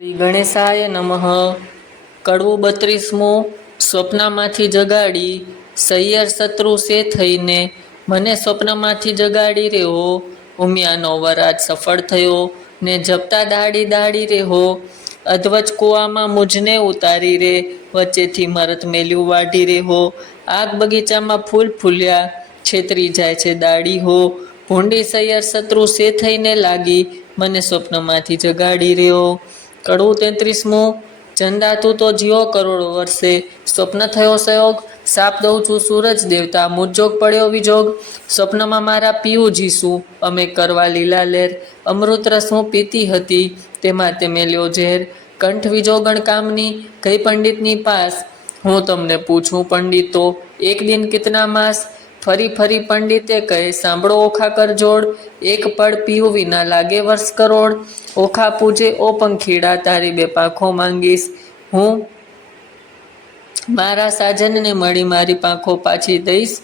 શ્રી ગણેશાય નમઃ. કડવું 32મું. સ્વપ્નમાંથી જગાડી સૈયર શત્રુ સે થઈને મને સ્વપ્નમાંથી જગાડી રહ્યો. ઉમિયાનો વરાજ સફળ થયો ને જપતા દાડી દાડી રહ્યો. અધવચ કૂવામાં મુજને ઉતારી રે વચ્ચેથી મરત મેલ્યું વાઢી રહ્યો. આગ બગીચામાં ફૂલ ફૂલ્યા છેતરી જાય છે દાડી હો. ભૂંડી સૈયર શત્રુ સે થઈને લાગી મને સ્વપ્નમાંથી જગાડી રહ્યો. કડવું 33મું. ચંદા તું તો જીવો કરોડ વર્ષે સ્વપ્ન થયો સયોગ સાપ દઉં છું સૂરજ દેવતા મુજોગ પડ્યો વિજોગ. સ્વપ્નમાં મારા પીવું જીસું અમે કરવા લીલા લેર અમૃત રસ હું પીતી હતી તેમાં તે મેલ્યો ઝેર. કંઠ વિજોગણ કામની ગઈ પંડિતની પાસ હું તમને પૂછું પંડિતો એક દિન કિતના માસ. ફરી ફરી પંડિતે કહે સાંભળો ઓખા કર જોડ એક પળ પીવું વિના લાગે વર્ષ કરોડ. ઓખા પૂજે ઓ પંખીડા તારી બે પાંખો માંગીશ હું મારા સાજનને મળી મારી પાંખો પાછી દઈશ.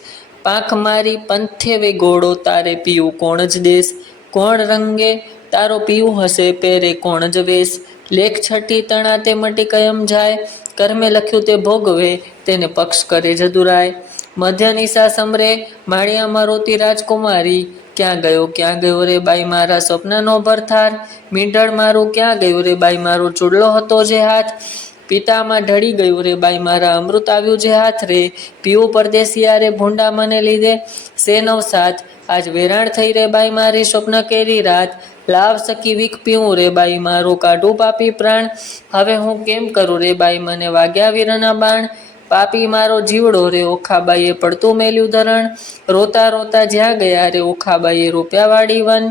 પાંખ મારી પંથે વે ઘોડો તારે પીવું કોણ જ દેશ. કોણ રંગે તારો પીવું હશે પહેરે કોણ જ વેશ. લેખ છઠ્ઠી તણા તે મટી કયમ જાય કર્મે લખ્યું તે ભોગવે તેને પક્ષ કરે જદુરાય. મધ્ય નિશા સમરે માળિયામાં રોતી રાજકુમારી ક્યાં ગયો રે બાઈ મારા સ્વપ્નનો ભરથાર. મીંઢળ મારું ક્યાં ગયું રે બાઈ મારો ચૂડલો હતો જે હાથ. પિતામાં ઢળી ગયું રે બાઈ મારા અમૃત આવ્યું જે હાથ રે. પીવું પરદેશિયા રે ભૂંડા મને લીધે સે નવસાથ આજ વેરાણ થઈ રે બાઈ મારી સ્વપ્ન કેરી રાત. લાવ સકી વીક પીવું રે બાઈ મારો કાઢું પાપી પ્રાણ. હવે હું કેમ કરું રે બાઈ મને વાગ્યા વીરના બાણ. પાપી મારો જીવડો રે ઓખાબાઈએ પડતું મેલ્યું ધરણ. રોતા રોતા જ્યાં ગયા રે ઓખાબાઈએ રોપ્યા વાડી વન.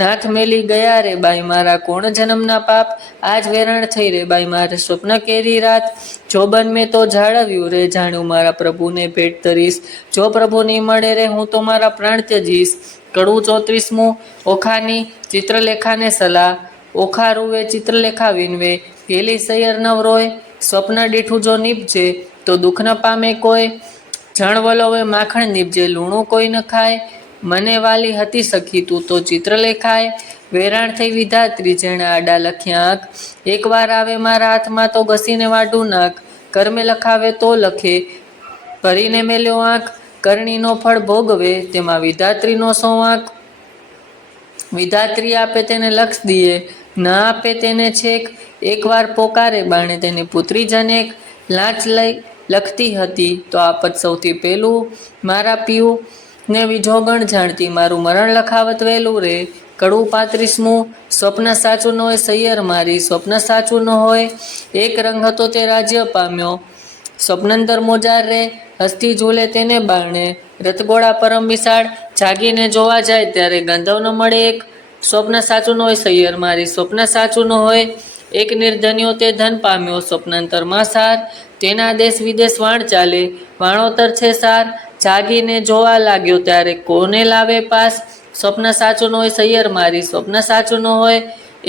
નાથ મેલી ગયા રે બાઈ મારા કોણ જન્મના પાપ. આજ વેરાણ થઈ રે બાઈ મારે સ્વપ્ન કેરી રાત. જોબન મેં તો જાળવ્યું રે જાણ્યું મારા પ્રભુને ભેટ ધરીશ. જો પ્રભુ નહીં મળે રે હું તો મારા પ્રાણ ત્યજીશ. કડવું 34મું. ઓખાની ચિત્રલેખાને સલાહ ઓખા રૂવે ચિત્રલેખા વિનવે પેલી સૈયર નવ રોય. સ્વપ્ન દીઠું જો નીપજે તો દુઃખ ન પામે કોઈ. જણ વલોવે માખણ નીપજે લૂણું કોઈ ન ખાય. મને વાલી હતી સખી તું તો ચિત્રલેખાય. વેરાણ થઈ વિધાત્રી જેણે આડા લખ્યા આંખ. એકવાર આવે મારા હાથમાં તો ઘસીને વાઢું નાખ. કર્મે લખાવે તો લખે ભરીને મેલ્યો આંખ. કરણીનો ફળ ભોગવે તેમાં વિધાત્રીનો સો આંખ. વિધાત્રી આપે તેને લક્ષ દીએ ન આપે તેને છેક. એકવાર પોકારે બાણે તેની પુત્રી જનેક. લાંચ લઈ લખતી હતી તો આપત સૌથી પહેલું મારા પીવું ને વિજોગણ જાણતી મારું મરણ લખાવત વહેલું રે. કડવું 35મું. સ્વપ્ન સાચું ન હોય સૈયર મારી સ્વપ્ન સાચું ન હોય. એક રંગ હતો તે રાજ્ય પામ્યો સ્વપ્નંદર મોજાર રે. હસ્તી ઝૂલે તેને બારણે રતગોળા પરમ વિશાળ. જાગીને જોવા જાય ત્યારે ગંધર્વ ન મળે એક. સ્વપ્ન સાચું ન હોય સૈયર મારી સ્વપ્ન સાચું ન હોય. એક નિર્ધન્યો તે ધન પામ્યો સ્વપ્નાંતરમાં સાર. તેના દેશ વિદેશ વાણ ચાલે વાણોતર છે સાર. જાગીને જોવા લાગ્યો ત્યારે કોને લાવે પાસ. સ્વપ્ન સાચું ન હોય સૈયર મારી સ્વપ્ન સાચું ન હોય.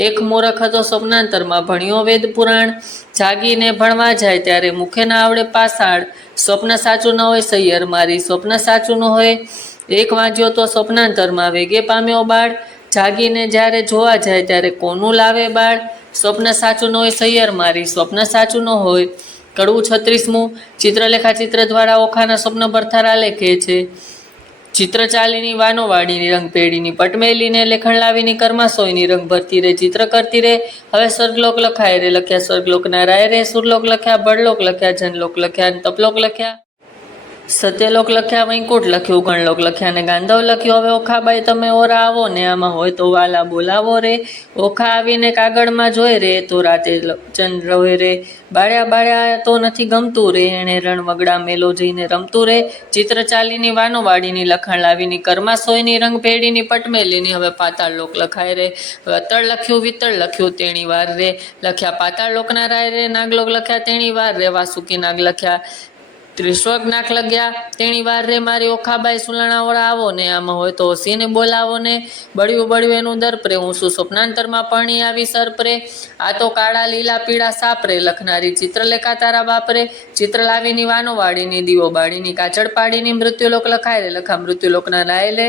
એક મૂરખ હતો સ્વપ્નાંતરમાં ભણ્યો વેદ પુરાણ. જાગીને ભણવા જાય ત્યારે મુખે ના આવડે પાસાળ. સ્વપ્ન સાચું ન હોય સૈયર મારી સ્વપ્ન સાચું ન હોય. એક વાંચ્યો તો સ્વપ્નાંતરમાં વેગે પામ્યો બાળ. જાગીને જ્યારે જોવા જાય ત્યારે કોનું લાવે બાળ. સ્વપ્ન સાચું ન હોય સૈયર મારી સ્વપ્ન સાચું ન હોય. કડવું 36મું. ચિત્રલેખા ચિત્ર દ્વારા ઓખાના સ્વપ્ન ભરથારા લેખે છે. ચિત્ર ચાલીની વાનો વાડીની રંગ પેઢીની પટમેલીને લેખણ લાવીની કર્માસોયની રંગ ભરતી રે ચિત્ર કરતી રે. હવે સ્વર્ગલોક લખાય રે લખ્યા સ્વર્ગલોકના રાય રે. સુરલોક લખ્યા બળલોક લખ્યા જનલોક લખ્યા તપલોક લખ્યા સત્યલોક લખ્યા વૈકુંઠ લખ્યું ગણલોક લખ્યા ને ગાંધવ લખ્યું. હવે ઓખાબાઈ તમે ઓરા આવો ને આમાં હોય તો વાલા બોલાવો રે. ઓખા આવીને કાગળમાં જોઈ રે તો રાતે ચંદ્ર હોય રે. બાળ્યા બાળ્યા તો નથી ગમતું રે એણે રણ વગડા મેલો જઈને રમતું રે. ચિત્ર ચાલીની વાનો વાડીની લખાણ લાવીની કર્માસોયની રંગ ભેડીની પટમેલીની હવે પાતાળ લોક લખાય રે. અતળ લખ્યું વિતળ લખ્યું તેણી વાર રે. લખ્યા પાતાળ લોકના રાય રે. નાગલોક લખ્યા તેણી વાર રે. વાસુકી નાગ લખ્યા ત્રિસ્વર્ગ નાખ લગ્યા તેણી વાર રે. મારી ઓખાબાઈ સુલાણા ઓળા આવો ને આમાં હોય તો હસીને બોલાવો ને. બળ્યું એનું દર્પ રે હું શું સ્વપ્નાંતરમાં પરણી આવી સર્પ રે. આ તો કાળા લીલા પીળા સાપ રે. લખનારી ચિત્રલેખા તારા બાપ રે. ચિત્ર લાવીની વાનો વાડીની દીવો બાળીની કાચળ પાડીની મૃત્યુલોક લખાય રે. લખા મૃત્યુલોકના રાય લે.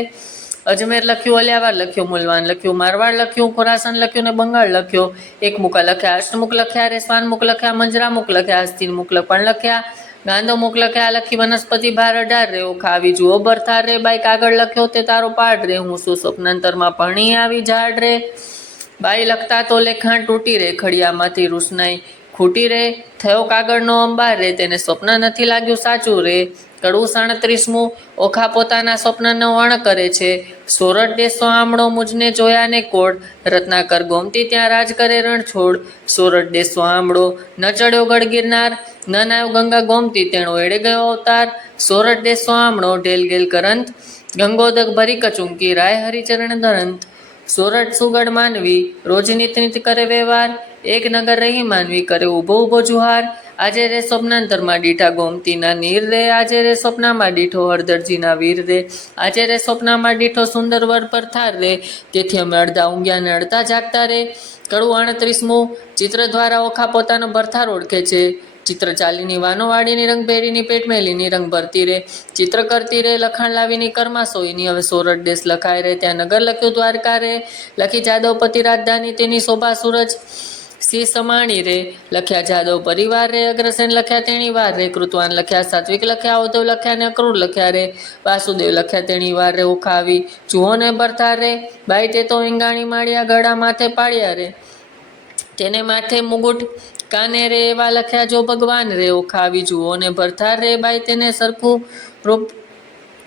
અજમેર લખ્યું, અલિયાવાડ લખ્યું, મુલવાન લખ્યું, મારવાડ લખ્યું, ખોરાસન લખ્યું ને બંગાળ લખ્યો. એકમુખા લખ્યા, અષ્ટમુખ લખ્યા રે, સ્વાનમુખ લખ્યા, મંજરામુખ લખ્યા, હસ્તિનમુખ પણ લખ્યા, ગાંધોમુખ લખ્યા, લખી વનસ્પતિ ભાર 18 રે. ઓખા આવી જુઓ ભરથાર રે, બાઈ કાગળ લખ્યો તે તારો પાડ રે. હું શું સ્વપ્નાંતરમાં ભણી આવી ઝાડ રે. બાઈ લખતા તો લેખાણ તૂટી રે, ખડિયામાંથી રૂસનાઈ ખૂટી રે. થયો કાગળનો અંબાર રે, તેને સ્વપ્ન નથી લાગ્યું સાચું રે. કડવું 37મું. ઓખા પોતાના સ્વપ્નનો વર્ણ કરે છે. સોરઠ દેશો આમળો મુજને જોયા ને કોડ, રત્નાકર ગોમતી ત્યાં રાજ કરે રણછોડ. સોરઠ દેશો આમળો ન ચડ્યો ગઢ ગિરનાર, ન નાયો ગંગા ગોમતી તેણો એડે ગયો અવતાર. સોરઠ દેશો આમળો ઢેલ ગેલ કરંત, ગંગોદક ભરી કચુંકી રાય હરિચરણ ધરંત. સોરઠ સુગઢ માનવી રોજ નિત નિત કરે વ્યવહાર, એક નગર રહી માનવી કરે ઊભો ઊભો જુહાર. આજે રે સ્વપ્નાંતરમાં દીઠા ગોમતીના નીર રે, આજે રે સ્વપ્નમાં દીઠો હળદરજીના વીર રે. આજે રે સ્વપ્નમાં દીઠો સુંદર વર પર થાર રે, તેથી અમે અડધા ઊંઘ્યા ને અડધા જાગતા રે. કડવું 38મું. ચિત્ર દ્વારા ઓખા પોતાનો ભરથાર ઓળખે છે. ચિત્ર ચાલીની વાનોવાડીની રંગભેરીની પેટમેલીની રંગ ભરતી રે. ચિત્ર કરતી રે, લખાણ લાવીની કર્મા સોયની. હવે સોરઠ દેશ લખાય રે, ત્યાં નગર લખ્યું દ્વારકા રે. લખી જાદવપતિ રાજધાની, તેની શોભા સૂરજ સિંહ સમાણી રે. લખ્યા જાદવ પરિવાર રે, અગ્રસેન લખ્યા તેણી વાર રે. કૃતવાન લખ્યા, સાત્વિક લખ્યા, ઉદ્ધવ લખ્યા ને અક્રૂર લખ્યા રે. વાસુદેવ લખ્યા તેણી વાર રે. ઓખા આવી જુઓ ને ભરથાર રે, બાઈ તે તો ઈંગાણી માળિયા ગળા માથે પાડ્યા રે. તેને માથે મુગુટ કાને રે, એવા લખ્યા જો ભગવાન રે. ઓખા આવી જુઓ ને ભરથાર રે, બાઈ તેને સરખું રૂપ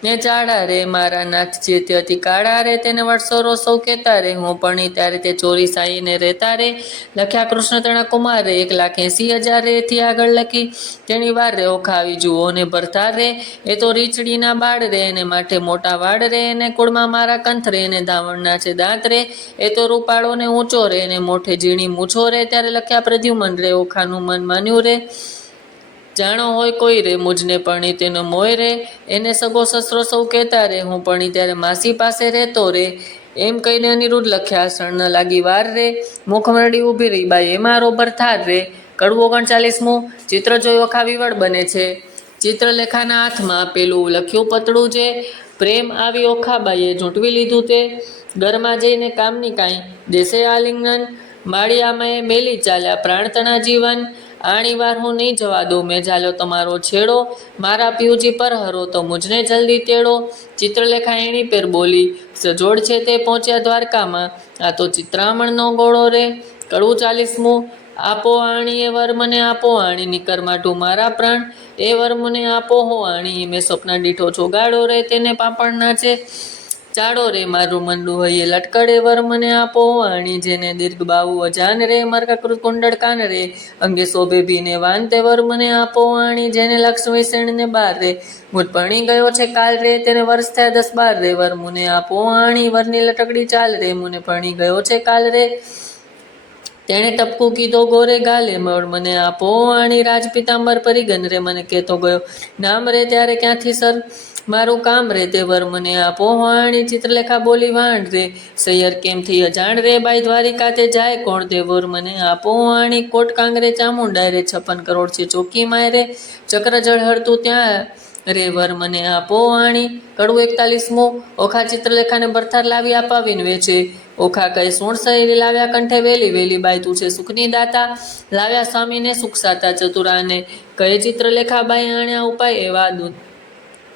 ને ચાડા રે. મારા નાથ જે તે અતિ કાળા રે, તેને વર્ષોરો સૌ કહેતા રે. હું પરણી ત્યારે તે ચોરી સાઈને રહેતા રે. લખ્યા કૃષ્ણ તણા કુમાર રે, 1,80,000 રે. એથી આગળ લખી તેણી વાર રે. ઓખા આવી જુઓ ને ભરથાર રે, એ તો રીચડીના બાળ રે. એને માથે મોટા વાડ રે, એને કુળમાં મારા કંથ રે. એને ધાવણના છે દાંત રે, એ તો રૂપાળો ને ઊંચો રે. એને મોઢે ઝીણી મૂછો રે. ત્યારે લખ્યા પ્રદ્યુમન રે. ઓખાનું મન માન્યું રે, જાણો હોય કોઈ રે. મુજને પરણી તેનો મોય રે, એને સગો સસરો સૌ કહેતા રે. હું પરણી ત્યારે માસી પાસે રહેતો રે. એમ કહીને અનિરુદ્ધ લખ્યા, શણ ન લાગી વાર રે. મુખ મરડી ઊભી રહી, બાઈ એ મારો ભરથાર રે. કડવું 39મું. ચિત્ર જોઈ ઓખા વિવળ બને છે. ચિત્રલેખાના હાથમાં પેલું લખ્યું પતળું જે, પ્રેમ આવી ઓખાબાઈએ ઝૂંટવી લીધું તે. ઘરમાં જઈને કામની કાંઈ દેશે આલિંગન, માળિયામાં એ મેલી ચાલ્યા પ્રાણતણા જીવન. આણી વાર હું નહીં જવા દઉં, મેં ઝાલ્યો તમારો છેડો. મારા પિયુજી પર હરો તો મુજને જલ્દી તેડો. ચિત્રલેખા એણી પેર બોલી, સજોડ છે તે પહોંચ્યા દ્વારકામાં, આ તો ચિત્રામણનો ગોળો રે. કડવું 40મું. આપો આણી એ વર મને આપો આણી, નિકર માટું મારા પ્રાણ એ વર મને આપો હો આણી. મેં સ્વપ્ન દીઠો ચોગાડો રે, તેને પાપણ નાચે ચાડો રે. મારું મંડું હૈયે લટકડે વર મને આપો આણી, જેને દીર્ઘ બાહુ અજાન રે, મરકાકૃત કુંડળ કાન રે. અંગે શોભે ભીને વાન તે વર મને આપો આણી, જેને લક્ષ્મી સેણ ને બાર રે. મુજ ભણી ગયો છે કાલ રે, તેને વર્ષ થયા 10-12 રે. વર મને આપો આણી, વરની લટકડી ચાલ રે. મુને ભણી ગયો છે કાલ રે, તેણે ટપકું કીધો ગોરે ગાલે. વર મને આપો આણી, રાજપિતાંબર પરિગન રે. મને કહેતો ગયો નામ રે, ત્યારે ક્યાંથી સર મારું કામ રે. તે વર મને આપો આણી. ચિત્રલેખા બોલી વાણ રે, સૈયર કેમ થઈ અજાણ રે. બાઈ દ્વારિકા તે જાય કોણ, તે વર મને આપો આણી. કોટ કાંગરે ચામુંડા રે, 56 કરોડ છે ચોકી માય રે. ચક્ર જળ હરતું ત્યાં રે, વર મને આપો આણી. કડવું 41મું. ઓખા ચિત્રલેખાને ભરથાર લાવી અપાવીને વેચે. ઓખા કહે, સોણ શરીરી લાવ્યા કંઠે વેલી વેલી. બાઈ તું છે સુખની દાતા, લાવ્યા સ્વામીને સુખ સાતા. ચતુરાને કહે ચિત્રલેખા, બાઈ આણ્યા ઉપાય એવા દૂત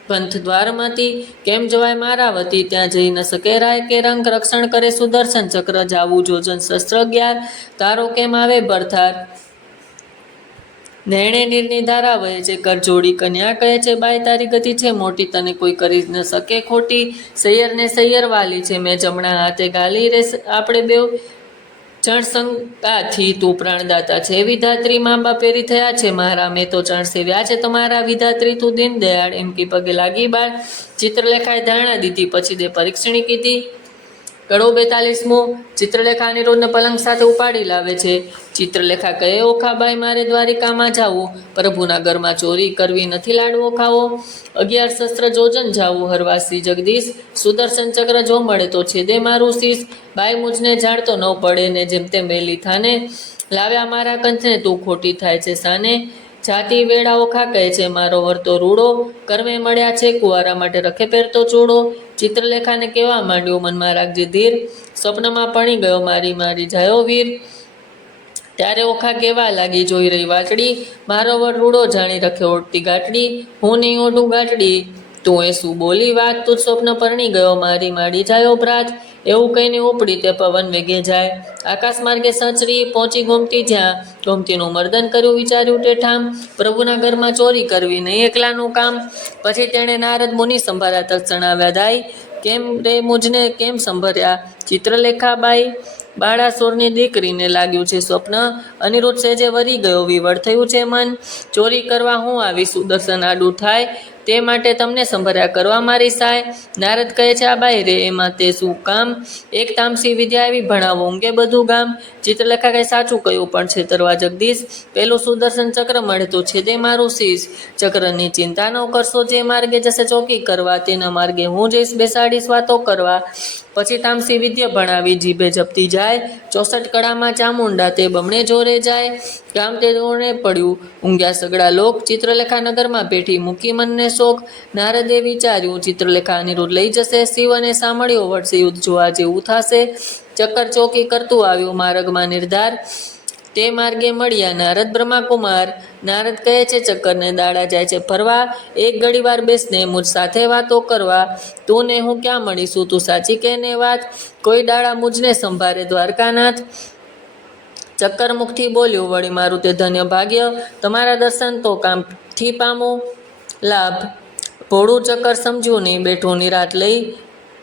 પંથ દ્વારમાંથી, કેમ જવાય મારા વતી. ત્યાં જઈ ન શકે રાય કે રંગ, રક્ષણ કરે સુદર્શન ચક્ર. જાવું જોજન શસ્ત્ર 11, તારો કેમ આવે ભરથાર. નેણે નીરની ધારા વહે છે, કર જોડી કન્યા કહે છે. બાઈ તારી ગતિ છે મોટી, તને કોઈ કરી ન શકે ખોટી. સૈયરને સૈયર વાલી છે, મેં જમણા હાથે ગાલી રે. આપણે બેવ ચણસંગાથી તું પ્રાણદાતા છે. વિધાત્રી મા બાપ પેરી થયા છે મારા, મેં તો ચણ સેવ્યા છે તમારા. વિધાત્રી તું દિન દયાળ, એમ કી પગે લાગી બાળ. ચિત્રલેખાએ ધારણા દીધી, પછી દે પરીક્ષણી કીધી. કડવું 42મું. ચિત્રલેખા અનિરુદ્ધને પલંગ સાથે ઉપાડી લાવે છે. ચિત્રલેખા કહે, ઓખાબાઈ મારે દ્વારિકામાં જાવું, પ્રભુના ઘરમાં ચોરી કરવી નથી લાડવો ખાવો. 11 શસ્ત્ર જોજન જાવું, હરવાસી જગદીશ. સુદર્શન ચક્ર જો મળે તો છેદે મારું શીશ. બાઈ મુજને જાણતો ન પડે ને, જેમ તેમ વેલી થાને. લાવ્યા મારા કંથને, તું ખોટી થાય છે સાને. જાતિ વેળા ઓખા કહે છે, મારો વરતો રૂડો. કર્મે મળ્યા છે કુંવારા, માટે રખે પહેરતો ચૂડો. ચિત્રલેખાને કહેવા માંડ્યો, મનમાં રાખજે ધીર, સ્વપ્નમાં પણી ગયો મારી મારી જાયો વીર. ત્યારે ઓખા કહેવા લાગી, જોઈ રહી વાટડી, મારો વડ રૂડો જાણી રખે ઓઢતી ગાંઠડી, હું નહીં ઓઢું ગાંઠડી, તું એ શું બોલી વાત, તું સ્વપ્ન પરણી ગયો મારી માડી જાયો ભ્રાત. એવું કહીને ઉપડી તે પવન વેગે જાય, આકાશ માર્ગે સચરી પહોંચી ગોમતી જ્યાં, ગોમતીનું મર્દન કર્યું વિચાર્યું ટેઠામ, પ્રભુના ઘરમાં ચોરી કરવી નહીં એકલાનું કામ. પછી તેણે નારદ મુનિ સંભાળ્યા તત્ક્ષણ આવ્યા દાઈ, કેમ રે મુજને કેમ સંભર્યા ચિત્રલેખાબાઈ. બાળાસુરની દીકરીને લાગ્યું છે સ્વપ્ન, અનિરુદ્ધ સેજે વરી ગયો, વિવળ થયું છે મન, ચોરી કરવા હું આવી સુદર્શન આડું થાય, તે માટે તમને સંભર્યા કરવા મારી સહાય. નારદ કહે છે, આ બાઈ રે એમાં તે શું કામ, એક તામસી વિદ્યા આવી ભણાવો ઊંઘે બધું ગામ. ચિત્રલેખા કંઈ સાચું કહ્યું પણ છેતરવા જગદીશ, પેલું સુદર્શન ચક્ર મળે તો છે તે મારું શીશ. ચક્રની ચિંતા ન કરશો, જે માર્ગે જશે ચોકી કરવા, તેના માર્ગે હું જઈશ બેસાડીશ વાતો કરવા. પછી તામસી વિદ્યા ભણાવી જીભે જપતી જાય, 64 કળામાં ચામુંડા તે બમણે જોરે જાય. ગામ તે દોણે પડ્યું ઊંઘ્યા સગડા લોક, ચિત્રલેખા નગરમાં પેઠી મૂકી મનને શોક. નારદે વિચાર્યું, ચિત્રલેખા અનિરુદ્ધ લઈ જશે શિવ, અને સાંભળ્યો વળશે યુદ્ધ જોવા જેવું થશે. ચક્કર ચોકી કરતું આવ્યું માર્ગમાં નિર્ધાર, તે માર્ગે મળ્યા નારદ બ્રહ્માકુમાર. નારદ કહે છે, ચક્કરને દાડા જાય છે ફરવા, એક ઘડી વાર બેસને મુજ સાથે વાતો કરવા. તું ને હું ક્યાં મળીશું, તું સાચી કે ને વાત, કોઈ દાડા મુજને સંભારે દ્વારકાનાથ. ચક્કર મુખથી બોલ્યું, વળી મારું તે ધન્ય ભાગ્ય, તમારા દર્શન તો કામથી પામું લાભ. ભોળું ચક્કર સમજ્યું નહીં, બેઠું નિરાત લઈ,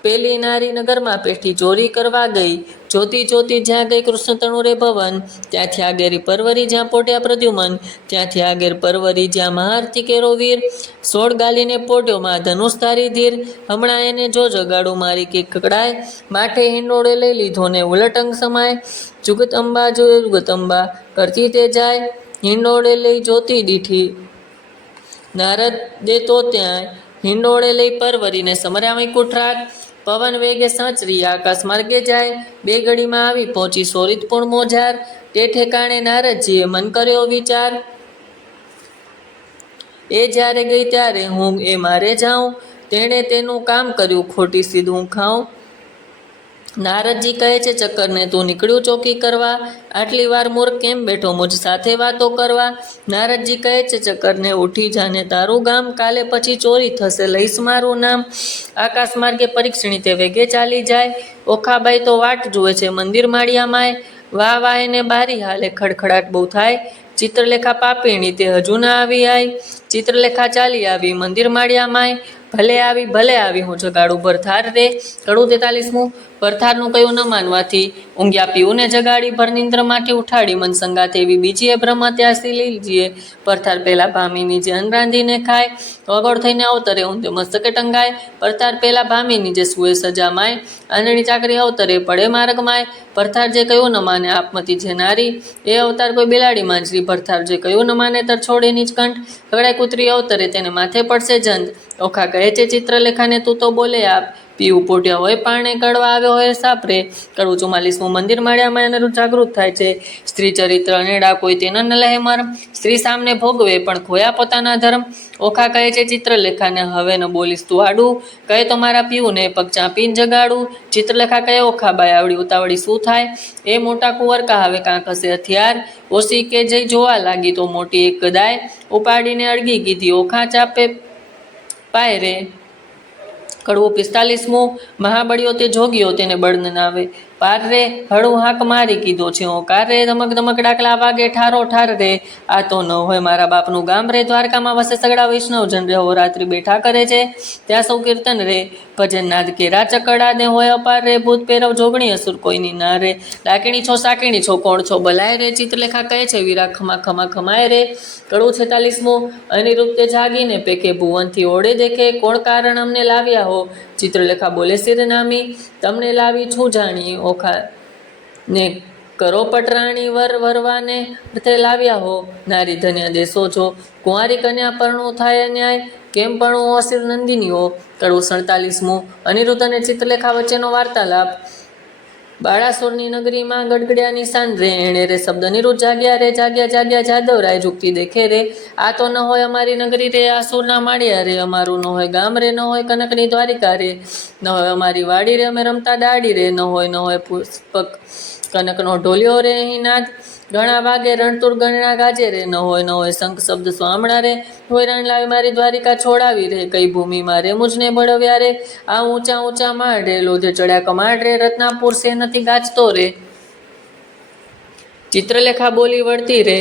પેલી નારી નગરમાં પેઠી ચોરી કરવા ગઈ. જોતી જોતી જ્યાં ગઈ કૃષ્ણ તણુરે ભવન, ત્યાંથી આગેરી પરવરી જ્યાં પોટ્યા પ્રદ્યુમન, ત્યાંથી આગેર પરવરી જ્યાં મહારથી કેરો વીર. 16 ગાલીને પોટ્યો માં ધનુષ ધારી ધીર, હમણાં એને જો જગાડું મારી કે કકડાય, માથે હિંડોળે લઈ લીધો ને ઉલટંગ સમાય. જુગતંબા જો જુગતંબા કરતી તે જાય, હિંડોળે લઈ જોતી દીઠી નારદ દે તો ત્યાં, હિંડોળે લઈ પરવરીને સમર્યા વૈકુંઠરાગ. પવન વેગે સાંચરી આકાશ માર્ગે જાય, બે ઘડીમાં આવી પહોંચી સોરિતપુણ મોજાર. તે ઠેકાણે નારદજીએ મન કર્યો વિચાર, એ જ્યારે ગઈ ત્યારે હું એ મારે જાઉં, તેણે તેનું કામ કર્યું ખોટી સીધું ખાઉં. નારદજી કહે છે, ચક્કરને તું નીકળ્યું ચોકી કરવા, આટલી વાર મૂર્ખ કેમ બેઠો મુજ સાથે વાતો કરવા. નારદજી કહે છે, ચક્કરને ઉઠી જાને તારું ગામ, કાલે પછી ચોરી થશે લઈશ મારું નામ. આકાશ માર્ગે પરીક્ષણી તે વેગે ચાલી જાય, ઓખાબાઈ તો વાટ જુએ છે મંદિર માળિયામાંય. વાહ વાહ એને બારી હાલે ખડખડાટ બહુ થાય, ચિત્રલેખા પાપીણી તે હજુ ના આવી આય. ચિત્રલેખા ચાલી આવી મંદિર માળિયામાંય, ભલે આવી હું જગાડું ભરથાર રે. કડું 43મું. ભરથારનું કયું ન માનવાથી ઊંઘ્યા પીવુંને જગાડી, ભરનિંદ્રમાંથી ઉઠાડી મન સંગાથ એવી બીજીએ બ્રહ્મ ત્યાસી લીજીએ. ભરથાર પહેલા ભામીની જે અન્ન રાંધીને ખાય, વગોળ થઈને અવતરે ઊંધે મસ્તકે ટંગાય. ભરથાર પહેલા ભામીની જે સુએ સજામાય, આંધળી ચાકરી અવતરે પડે માર્ગમાય. ભરથાર જે કયું ન માને આપમતી છે નારી, એ અવતાર કોઈ બિલાડી માંજરી. ભરથાર જે કયું ન માને તર છોડે નીચકંઠ, કગડાય કૂતરી અવતરે તેને માથે પડશે જંત. ઓખા કહે છે, ચિત્રલેખાને તું તો બોલે આપ, પીવું પોટ્યા હોય પાણે કડવા આવ્યો હોય સાપરે. કડવું 44મું. મંદિર માળિયામાં અનિરુદ્ધ જાગૃત થાય છે, સ્ત્રી ચરિત્ર નેડા કોઈ તેના ન લહે મરમ, સ્ત્રી સામને ભોગવે પણ ખોયા પોતાના ધર્મ. ઓખા કહે છે, ચિત્રલેખાને હવે ન બોલીશ તું આડું, કહે તો મારા પીવું ને પગ ચાંપીને જગાડું. ચિત્રલેખા કહે, ઓખાબાઈ આવડી ઉતાવળી શું થાય, એ મોટા કુંવર કહાવે કાંક હશે હથિયાર. ઓછી કે જઈ જોવા લાગી તો મોટી એક ગદાય, ઉપાડીને અડગી કીધી ઓખા ચાપે પાય રે. કડવું 45મું. મહાબળીઓ તે જોગ્યો તેને બળ ન આવે, પાર રે હળું હાક મારી કીધો છે ઓકાર રે. ધમક ધમક ડાકલા વાગે ઠારો ઠાર રે, આ તો ન હોય મારા બાપનું ગામ રે. દ્વારકામાં વસે સગડા વૈષ્ણવ જન રે, રાત્રિ બેઠા કરે છે ત્યાં સૌ કીર્તન રે. ભજન નાદ કેરા ચકડા ને હોય અપાર રે, ભૂત પેરવ જોગણી અસુર કોઈની ના રે. ડાકીણી છો સાકીણી છો કોણ છો બલાય રે. ચિત્રલેખા કહે છે, વીરા ખમા ખમા ખમાય રે. કડવું 46મું. અનિરુદ્ધ જાગીને પેકે ભુવનથી ઓળે દેખે, કોણ કારણ અમને લાવ્યા હો. ચિત્રલેખા બોલે શિરનામી, તમને લાવી છું જાણી. ઓખા ને કરો પટરાણી વર વરવાને અર્થે લાવ્યા હો. નારી ધન્ય દેશો છો, કુંવારી કન્યા પરણું થાય ન્યાય, કેમ પરણું અસિર નંદિનીઓ. કડવું 47મું. અનિરુદ્ધ અને ચિત્રલેખા વચ્ચેનો વાર્તાલાપ. બાળાસુરની નગરીમાં ગડગડ્યા નિશાન રે, એણે રે શબ્દ નિરુદ્ધ જાગ્યા રે, જાગ્યા જાગ્યા જાદવરાય ઝૂકતી દેખે રે. આ તો ન હોય અમારી નગરી રે, આસુરના માળિયા રે, અમારું ન હોય ગામ રે, ન હોય કનકની દ્વારિકા રે, ન હોય અમારી વાડી રે, અમે રમતા દાડી રે, ન હોય પુષ્પક કનકનો ઢોલિયો રે, અહીં નાદ ઘણા વાગે રણતુર ગણના ગાજે રે, ન હોય શંખ શબ્દ સ્વામણા રે, હોય રણ લાવી મારી દ્વારિકા છોડાવી રે, કઈ ભૂમિ મારે મુજને બળવ્યા રે, આ ઊંચા ઊંચા માળ રે, લોધે ચડ્યા કમાડ રે, રત્નાપુર સે નથી ગાજતો રે. ચિત્રલેખા બોલી વળતી રે,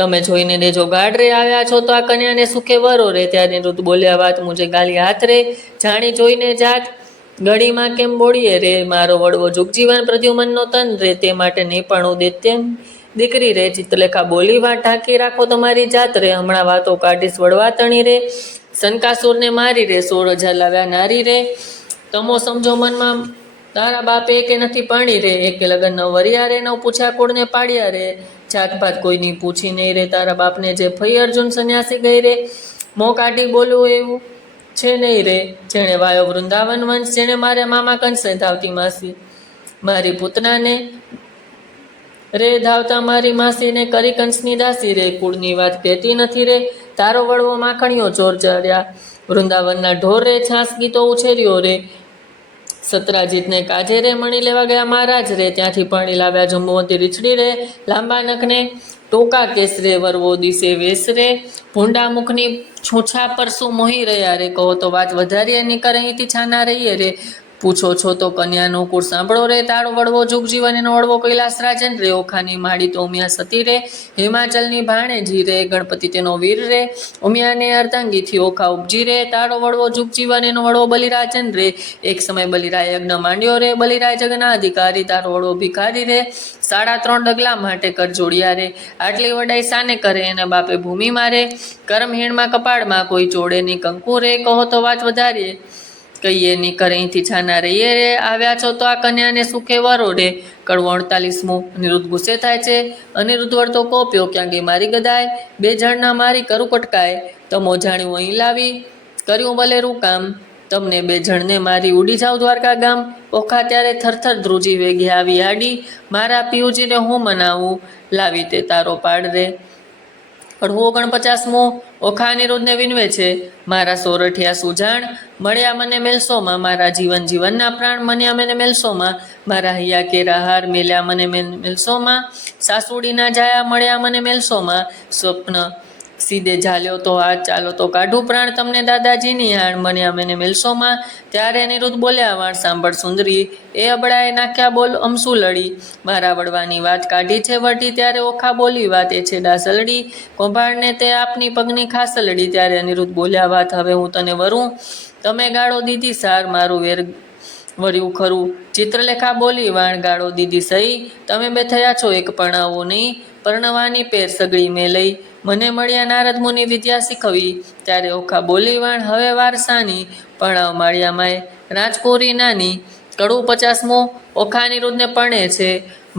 તમે જોઈને દેજો ગાઢ રે, આવ્યા છો તો આ કન્યાને સુખે વરો રે. ત્યારે નિરુદ્ધ બોલ્યા, વાત મુજે ગાલી હાથ રે, જાણી જોઈને જાત ઘડીમાં કેમ બોડીએ રે, મારો વડવો જુગજીવન પ્રદ્યુમનનો તન રે, તે માટે નહીં પણ ઉદિત્ય દીકરી રે. ચિત્રલેખા બોલી, વાત ઢાંકી રાખો તમારી જાત રે, હમણાં વાતો કાઢીશ વડવા તણી રે, શનકાસુરને મારી રે, 16,000 લાવ્યા નારી રે, તમો સમજો મનમાં તારા બાપે એકે નથી પાણી રે, એકે લગન ન વર્યા રે, ન પૂછ્યા કુળને પાડ્યા રે, જાત ભાત કોઈની પૂછી નહીં રે, તારા બાપને જે ફઈ અર્જુન સંન્યાસી ગઈ રે, મોં કાઢી બોલવું એવું છે નહીં રે, જેણે વાયો વૃંદાવન વંશ, જેણે મારે મામા કંસે ધાવતી માસી, મારી પૂતનાને રે ધાવતા મારી માસીને કરી કંસની દાસી રે, કુળની વાત કહેતી નથી રે, તારો વડવો માખણીઓ ચોર ચડ્યા વૃંદાવનના ઢોર રે, છાસ ગીતો ઉછેર્યો રે, સતરાજીતને કાજે રે, મણી લેવા ગયા મહારાજ રે, ત્યાંથી પાણી લાવ્યા જંબુવતી રીછડી રે, લાંબા નખને ટોકા કેસ રે, વરવો દિશે વેસ રે, ભૂંડા મુખની છૂછા પર શું મોહી રહ્યા રે, કહો તો વાત વધારીએ નીકર અહીંથી છાના રહીએ રે, પૂછો છો તો કન્યાનો કુળ સાંભળો રે, તારો વડવો જુગજીવન એનો વડવો કૈલાસ રાજન રે, ઓખાની માડી તો ઉમિયા સતી રે, હિમાચલની ભાણેજી રે, ગણપતિ તેનો વીર રે, ઉમિયાને અર્ધાંગીથી ઓખા ઉપજી રે, તારો વડવો જુગજીવન એનો વડવો બલિરાજન રે, એક સમય બલિરાય યજ્ઞ માંડ્યો રે, બલિરાય જગના અધિકારી, તારો વડવો ભિખારી રે, 3.5 ડગલા માટે કર જોડિયા રે, આટલી વડાઈ સાને કરે, એને બાપે ભૂમિ મારે, કરમ હેણમાં કપાળમાં કોઈ ચોડે ની કંકુ રે, કહો તો વાત વધારીએ કહીએ ની કરે અહીંથી છાના રહીએ રે, આવ્યા છો તો આ કન્યાને સુખે વરો રે. કડવો 48મું. અનિરુદ્ધ ગુસ્સે થાય છે, અનિરુદ્ધ વળતો કોપ્યો, ક્યાં ગઈ મારી ગદાય, 2 જણના મારી કરું કટકાય, તમો જાણ્યું અહીં લાવી, કર્યું ભલેરું કામ, તમને 2 જણને મારી ઉડી જાવ દ્વારકા ગામ, ઓખા ત્યારે થરથર ધ્રુજી વેગી આવી આડી, મારા પિયુજીને હું મનાવું, લાવી તે તારો પાડ રે. 49મું. ઓખા અનિરુદ્ધને વિનવે છે, મારા સોરઠિયા સુજાણ, મળ્યા મને મેલસોમાં, મારા જીવનના પ્રાણ મન્યા મને મેલસોમાં, મારા હૈયા કેરા હાર મેલ્યા મને મેલસોમાં, સાસુડી ના જાયા મળ્યા મને મેલસોમાં, સ્વપ્ન સીધે ઝાલ્યો તો હાથ, ચાલો તો કાઢું પ્રાણ, તમને દાદાજીની હાણ મન્યા મને મેલસોમાં. ત્યારે અનિરુદ્ધ બોલ્યા, વાણ સાંભળ સુંદરી, એ અબડાએ નાખ્યા બોલ અમસુ લડી, મારા વડવાની વાત કાઢી છે વટી, ત્યારે ઓખા બોલી, વાત એ છે ડાસલડી, કોંભાળને તે આપની પગની ખાસલડી. ત્યારે અનિરુદ્ધ બોલ્યા, વાત હવે હું તને વરું, તમે ગાળો દીધી સાર, મારું વેર વર્યું ખરું. ચિત્રલેખા બોલી, વાણ ગાળો દીધી સહી, તમે 2 થયા છો એક પરણાવો નહીં, પરણવાની પેર સગડી મેં લઈ, મને મળ્યા નારદ મુનિ વિદ્યા શીખવી. ત્યારે ઓખા બોલી, વાણ હવે વારસાની, પરણાવ માળિયામાંય રાજકોરી નાની. કડવું 50મું. ઓખા અનિરુદ્ધને પરણે છે,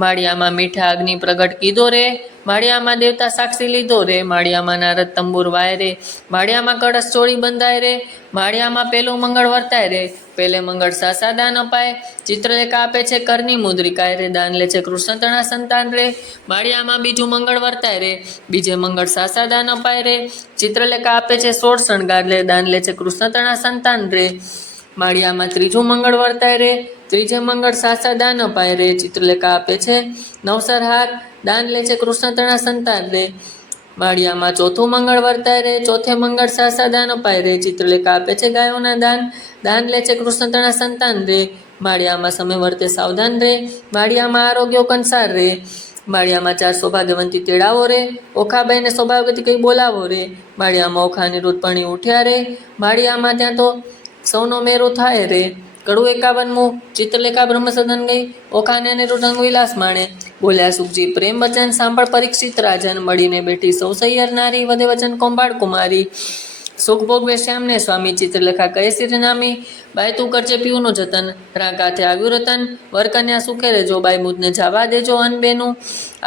માળિયામાં મીઠા અગ્નિ પ્રગટ કીધો રે, માળિયામાં દેવતા સાક્ષી લીધો રે, માળિયામાં નારદ તંબુર વાય રે, માળિયામાં કળશ ચોળી બંધાય રે, માળિયામાં પેલું મંગળ વર્તાય રે, પેલે મંગળ સાસા દાન અપાય, ચિત્રલેખા આપે છે કરની મુદ્રિકાય રે, દાન લે છે કૃષ્ણતણા સંતાન રે, માળિયામાં બીજું મંગળ વર્તાય રે, બીજે મંગળ સાસા દાન અપાય રે, ચિત્રલેખા આપે છે 16 શણગાર રે, દાન લે છે કૃષ્ણતણા સંતાન રે, માળિયામાં ત્રીજું મંગળ વર્તાય રે, ત્રીજે મંગળ સાસા દાન અપાય રે, ચિત્રલેખા આપે છે 9 હાર, દાન લે છે કૃષ્ણતણા સંતાન રે, માળિયામાં ચોથું મંગળ વર્તાય રે, ચોથે મંગળ સાસા દાન અપાય રે, ચિત્રલેખા આપે છે ગાયોના દાન, દાન લે છે કૃષ્ણતણા સંતાન રે, માળિયામાં સમય વર્તે સાવધાન રે, માળિયામાં આરોગ્યો કંસાર રે, માળિયામાં 4 સૌભાગ્યવંતી તેડાવો રે, ઓખાબાઈને સૌભાગ્યવતી કઈ બોલાવો રે, માળિયામાં ઓખા અનિરુદ્ધ પરણી ઉઠ્યા રે, માળિયામાં ત્યાં તો સૌનો મેરો થાય રે. કડવું 51મું. ચિત્રલેખા બ્રહ્મસદન ગઈ, ઓખાને અનિરુદ્ધ અંગવિલાસ માણે, બોલ્યા સુખજી પ્રેમ વચન સાંભળ પરીક્ષિત રાજન, મળીને બેઠી સૌ સૈયર નારી, વધે વચન કોંભાળ કુમારી, સુખ ભોગવે શ્યામને સ્વામી. ચિત્રલેખા કહે શ્રીનામી, બાઈ તું કરજે પીવું જતન, રાંકાથે આવ્યું રતન, વરકન્યા સુખે રેજો, બાઈ મુદને જવા દેજો, અનબેનું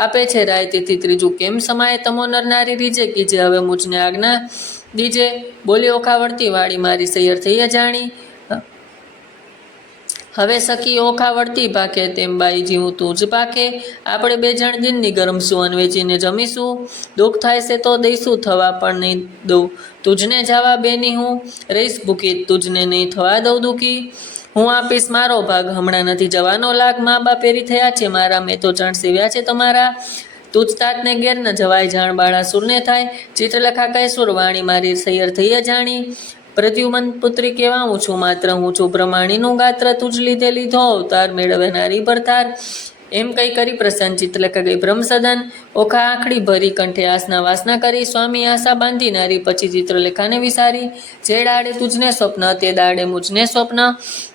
આપે છે રાય, તેથી ત્રીજું કેમ સમાય, તમો નર નારી રીજે કીજે, હવે મુજને આજ્ઞા દીજે. બોલી ઓખા વળતી વાળી, મારી સૈયર થઈ જાણી, હવે સખી ઓખા વળતી પાકે તેમ બાઈ જીવું તું જ પાકે આપણે 2 જણ દિનની ગરમશું અન વેચીને જમીશું દુઃખ થાય છે તો દઈશું થવા પણ નહીં દઉં તુજને જવા બેની હું રહીશ ભૂખી તુજને નહીં થવા દઉં દુઃખી હું આપીશ મારો ભાગ હમણાં નથી જવાનો લાગ મા બાપ પેરી થયા છે મારા મેં તો ચણ સીવ્યા છે તમારા તુજ તાતને ઘેર ન જવાય જાણ બાળા સુરને થાય ચિત્રલેખા કહે સુરવાણી મારી સૈયર થઈએ જાણી પ્રદ્યુમન પુત્રી કહેવા હું છું માત્ર હું છું બ્રહ્માણીનું ગાત્ર તુજ લીધે લીધો અવતાર મેળવનારી ભરતાર એમ કઈ કરી પ્રસન્ન ચિત્રલેખા ગઈ બ્રહ્મસદન ઓખા આંખડી ભરી કંઠે આસના વાસના કરી સ્વામી આશા બાંધી નારી પછી ચિત્રલેખાને વિસારી જે દાડે તુજને સ્વપ્ન તે દાડે મુજને સ્વપ્ન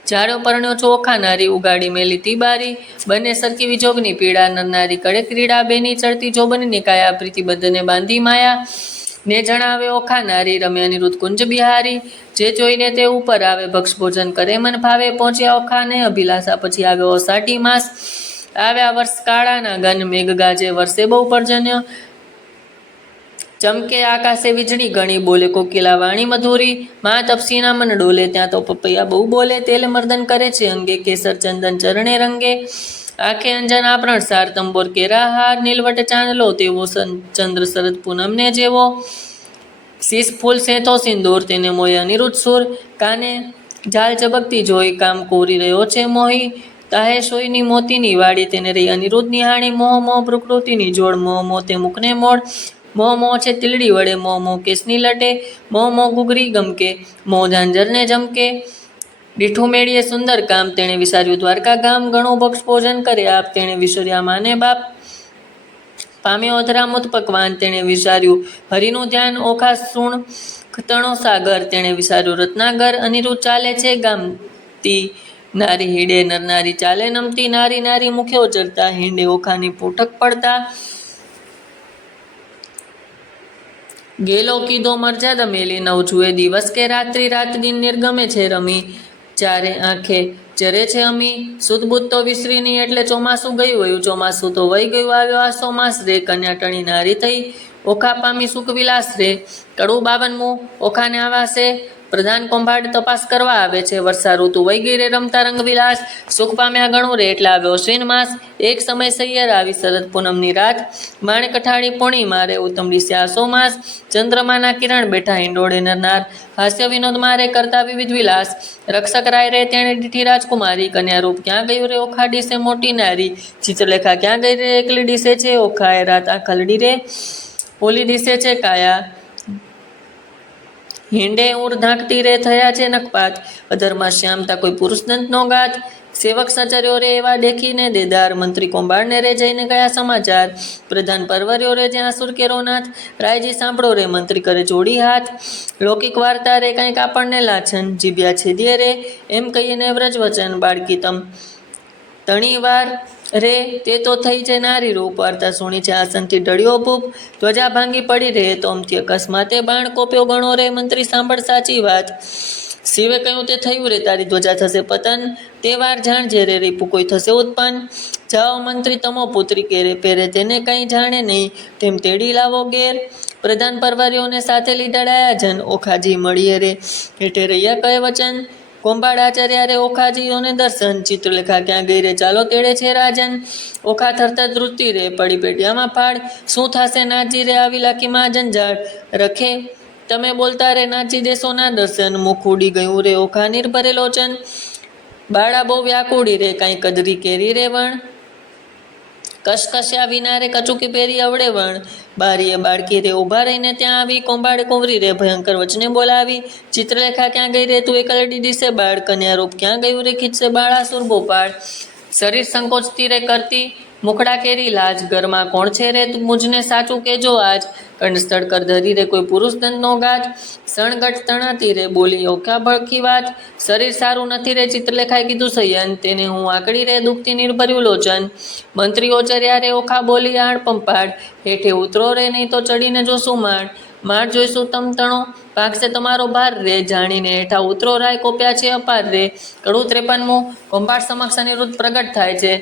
જાડો પરણ્યો છો ઓખા નારી ઉગાડી મેલી તી બારી બંને સરખી વિજોગની પીડા નરનારી કડે ક્રીડા બેની ચડતી જોબનની કાયા પ્રીતિ બંધને બાંધી માયા ને જણાવે ઓખા નારી રમે અનિરુદ્ધ કુંજ બિહારી જે જોઈને તે ઉપર આવે ભક્ષ ભોજન કરે મન ભાવે પહોંચ્યા ઓખાને અભિલાષા પછી આવ્યો અષાઢી માસ આવ્યા વર્ષ કાળાના ગન મેઘ ગાજે વર્ષે બહુ પર્જન્ય ચમકે આકાશે વીજળી ગણી બોલે કોકિલા વાણી મધુરી મા તપસીના મન ડોલે ત્યાં તો પપૈયા બહુ બોલે તેલ મર્દન કરે છે અંગે કેસર ચંદન ચરણે રંગે આંખે અંજન આભરણ સાર તંબોર કેરા હાર નીલવટ ચાંદલો તેવો ચંદ્ર શરદ પૂનમને જેવો શીશ ફૂલ સેથો સિંદૂર તેને મોય અનિરુદ્ધ સુર કાને જાલ ચબકતી જોઈ કામ કોરી રહ્યો છે મોહી તાહે સોયની મોતીની વાડી તેને રહી અનિરુદ્ધ નિહાણી મોહ મોહ પ્રકૃતિની જોડ મોહ મોહ તે મુખને મોડ મોહ મોહ છે તીલડી વડે મોહ મોહ કેસની લટે મોહ મોહ ગુગરી ગમકે મોહ ઝાંઝરને જમકે દીઠું મેળીએ સુંદર કામ તેણે વિચાર્યું દ્વારકા ગામ ઘણું ભક્ષ ભોજન કરે આપ તેણે વિસર્યા માને બાપ પામ્યો અધરામુત પકવાન તેણે વિચાર્યું હરિનું ધ્યાન ઓખા સુણ તણો સાગર તેણે વિચાર્યું રત્નાગર અનિરુદ્ધ ચાલે છે ગામતી નારી હીડે નરનારી ચાલે નમતી નારી નારી મુખ્યો ચરતા હિંડે ઓખાની પૂઠક પડતા ગેલો કીધો મર્યાદા મેલી નવ જુએ દિવસ કે રાત્રિ રાત દિન નિર્ગમે છે રમી ચારે આંખે ચરે છે અમી સુદબુદ તો વિસરીની એટલે ચોમાસું ગયું ચોમાસું તો વહી ગયું આવ્યો આસો માસ રે કન્યા ટણી નારી થઈ ઓખા પામી સુખ વિલાસ રે કડું 52મું ઓખાને આવાસે પ્રધાન કૌભાંડ તપાસ કરવા આવે છે વર્ષા ઋતુ વહી ગઈ રે રમતા રંગવિલાસ સુખ પામ્યા ગણું રે એટલે આવ્યો શ્રીન માસ એક સમય સૈયર આવી શરદ પૂનમની રાત માણે કઠાળી પોણી મારે ઉત્તમડી સ્યાસો માસ ચંદ્રમાના કિરણ બેઠા હિંડોળે નરનાર હાસ્ય વિનોદ મારે કરતા વિવિધ વિલાસ રક્ષક રાય રે તેણે દીઠી રાજકુમારી કન્યા રૂપ ક્યાં ગયું રે ઓખા ડીસે મોટી નારી ચિત્રલેખા ક્યાં ગઈ રે એકલી ડીસે છે ઓખાએ રાત આખલડી રે ઓલી ડીસે છે કાયા હિંડે ઉર ધાકતી રે થયા છે નખપાત અધરમાં શ્યામતા કોઈ પુરુષ દંત નો ગાત સેવક સચર્યો રે એવા દેખીને દેદાર મંત્રી કૌભાંડને રે જઈને ગયા સમાચાર પ્રધાન પરવર્યો રે જ્યાં સુર કેરો નાથ રાયજી સાંભળો રે મંત્રી કરે જોડી હાથ લૌકિક વાર્તા રે કંઈક આપણને લાછન જીભ્યા છેદીએ રે એમ કહીને વ્રજ વચન બાળકી તમ તણી વાર રે તે તો થઈ છે નારી રૂપ વાર્તા સુણી છે આસનથી ઢળ્યો ભૂપ ધ્વજા ભાંગી પડી રે તો અમથી અકસ્માતે બાણ કોપ્યો ગણો રે મંત્રી સાંભળ સાચી વાત શિવે કહ્યું તે થયું રે તારી ધ્વજા થશે પતન તે વાર જાણજે રે રીપુ કોઈ થશે ઉત્પન્ન જાઓ મંત્રી તમો પુત્રી કેરે પેરે તેને કંઈ જાણે નહીં તેમ તેડી લાવો ઘેર પ્રધાન પરવારીઓને સાથે લીધડાયા જન ઓખાજી મળીએ રે હેઠે રહ્યા કહે વચન કૌભાંડ આચાર્ય રે ઓખાજીઓને દર્શન ચિત્રલેખા ક્યાં ગઈ રે ચાલો તેડે છે રાજન ઓખા થરતા ધ્રુજતી રે પડી પેટિયામાં ફાડ શું થશે નાજી રે આવી લાકીમાં જંજાળ રખે તમે બોલતા રે નાચી દેશો ના દર્શન મુખ ઉડી ગયું રે ઓખા નિર્ભરે લોચન બાળા બહુ વ્યાકુડી રે કાંઈ કદરી કેરી રે વણ કશકશ્યા વિના રે કચુકી પેરી અવડે વણ બારીએ બાળકી રે ઊભા રહીને ત્યાં આવી કૌભાંડે કોવરી રે ભયંકર વચને બોલાવી ચિત્રલેખા ક્યાં ગઈ રે તું એકલડી દિશે બાળ કન્યા રૂપ ક્યાં ગયું રે ખીચશે બાળાસુર ભોપાળ શરીર સંકોચતી રે કરતી મુખડા કેરી લાજ ઘરમાં કોણ છે રે તું મુજને સાચું કેજો આજ કંઠસ્થળ કર ધરી રે કોઈ પુરુષ દંતનો ગાત સણગટ તણાતી રે બોલી ઓખા ભળખી વાત શરીર સારું નથી રે ચિત્રલેખાએ કીધું સયન તેને હું આકડી રે દુઃખથી નિર્ભર્યું લોચન મંત્રીઓ ચર્યા રે ઓખા બોલી આડ પંપાડ હેઠે ઉતરો રે નહીં તો ચડીને જોશું માળ જોઈશું તમ તણો પાકશે તમારો ભાર રે જાણીને હેઠા ઉતરો રાય કોપ્યા છે અપાર રે કડું 53મું કૌભાંડ સમક્ષ અનિરુદ્ધ પ્રગટ થાય છે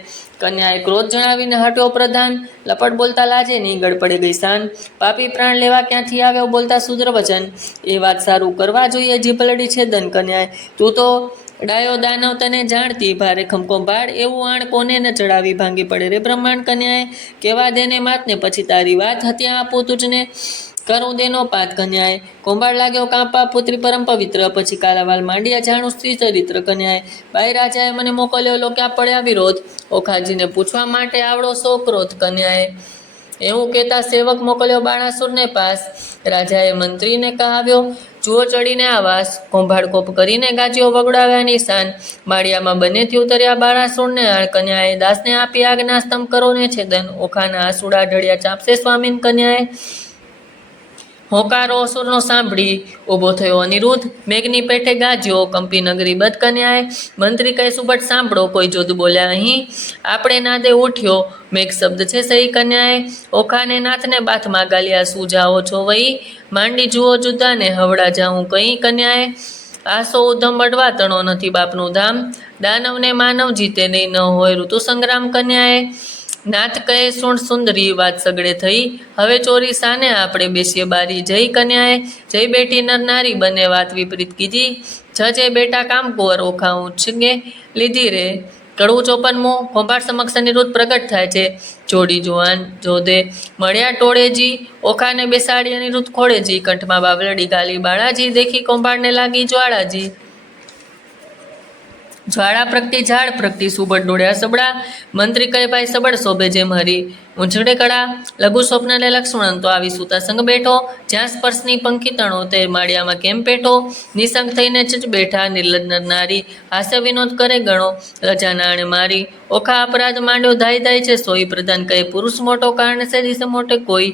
કન્યાએ ક્રોધ જણાવીને હટ્યો પ્રધાન લપટ બોલતા લાજે ની ગડપડે ગઈ શાન પાપી પ્રાણ લેવા ક્યાંથી આવ્યો બોલતા શુદ્ર વચન એ વાત સારું કરવા જોઈએ જીભ લડી છે દન કન્યાએ તું તો ડાયો દાનવ તને જાણતી ભારે ખમકો ભાડ એવું આણ કોને ન ચડાવી ભાંગી પડે રે બ્રહ્માંડ કન્યાએ કેવા દેને માતને પછી તારી વાત હત્યા આપું તુજને કરું દેનો પાત કન્યાએ કુંભાર લાગ્યો કાંપા પુત્રી પરમ પવિત્ર પછી કાલાવાલ માંડ્યા જાણું સ્ત્રી ચરિત્ર કન્યાએ બાઈ રાજાએ મને મોકલ્યો લો ક્યાં પડ્યા વિરોધ ઓખાજીને પૂછવા માટે આવડો સો ક્રોધ કન્યાએ એવું કહેતા સેવક મોકલ્યો બાણાસુરને પાસ રાજાએ મંત્રીને કહાવ્યો જુઓ ચડીને આવાસ કુંભાર કોપ કરીને ગાજીઓ વગડાવ્યા નિશાન માળિયામાં બનેથી ઉતર્યા બાણાસુરને આણ કન્યાએ દાસને આપી આજ્ઞા સ્તંભ કરો ને છેદન ઓખાના આસુડા ઢળ્યા ચાપસે સ્વામીન કન્યાએ હોકારો અસુરનો સાંભળી ઊભો થયો અનિરુદ્ધ મેઘની પેઠે ગાજ્યો કંપી નગરી બદ કન્યાએ મંત્રી કહે સુબટ સાંભળો કોઈ જોદ બોલ્યા અહીં આપણે નાદે ઉઠ્યો મેઘ શબ્દ છે સહી કન્યાએ ઓખાને નાથને બાથમાં ગાલ્યા શું જાઓ છો વહી માંડી જુઓ જુદાને હવડા જાઉં કઈ કન્યાએ આસો ઉધમ વડવા તણો નથી બાપનું ધામ દાનવને માનવ જીતે નહીં ન હોય ઋતુ સંગ્રામ કન્યાએ નાથ કહે સુણ સુંદરી વાત સગડે થઈ હવે ચોરી સાને આપણે બેસીએ બારી જઈ કન્યાએ જઈ બેઠી નર નારી બંને વાત વિપરીત કીધી જજે બેટા કામ કુંવર ઓખા ઉછગે લીધી રે કડવું 54મું કુંભાર સમક્ષ અનિરુદ્ધ પ્રગટ થાય છે જોડી જુવાન જોધે મળ્યા ટોળેજી ઓખાને બેસાડી અનિરુદ્ધ ખોળેજી કંઠમાં બાવલડી ગાલી બાળાજી દેખી કુંભારને લાગી જ્વાળાજી જ્વાળા પ્રગટી ઝાડ પ્રગટી સુબડ ડોળ્યા સબડા મંત્રી કહે ભાઈ સબડ શોભે જેમ હરી ઊંઝડે કડા લઘુ સ્વપ્નને લક્ષ્મણ તો આવી સૂતા સંગ બેઠો જ્યાં સ્પર્શની પંખી તણો તે માળિયામાં કેમ પેઠો નિસંગ થઈને ચચ બેઠા નિર્લજ નર નારી હાસ્ય વિનોદ કરે ગણો રજા નાણે મારી ઓખા અપરાધ માંડ્યો ધાઈ ધાય છે સોઈ પ્રધાન કહે પુરુષ મોટો કારણ છે દિશે મોટે કોઈ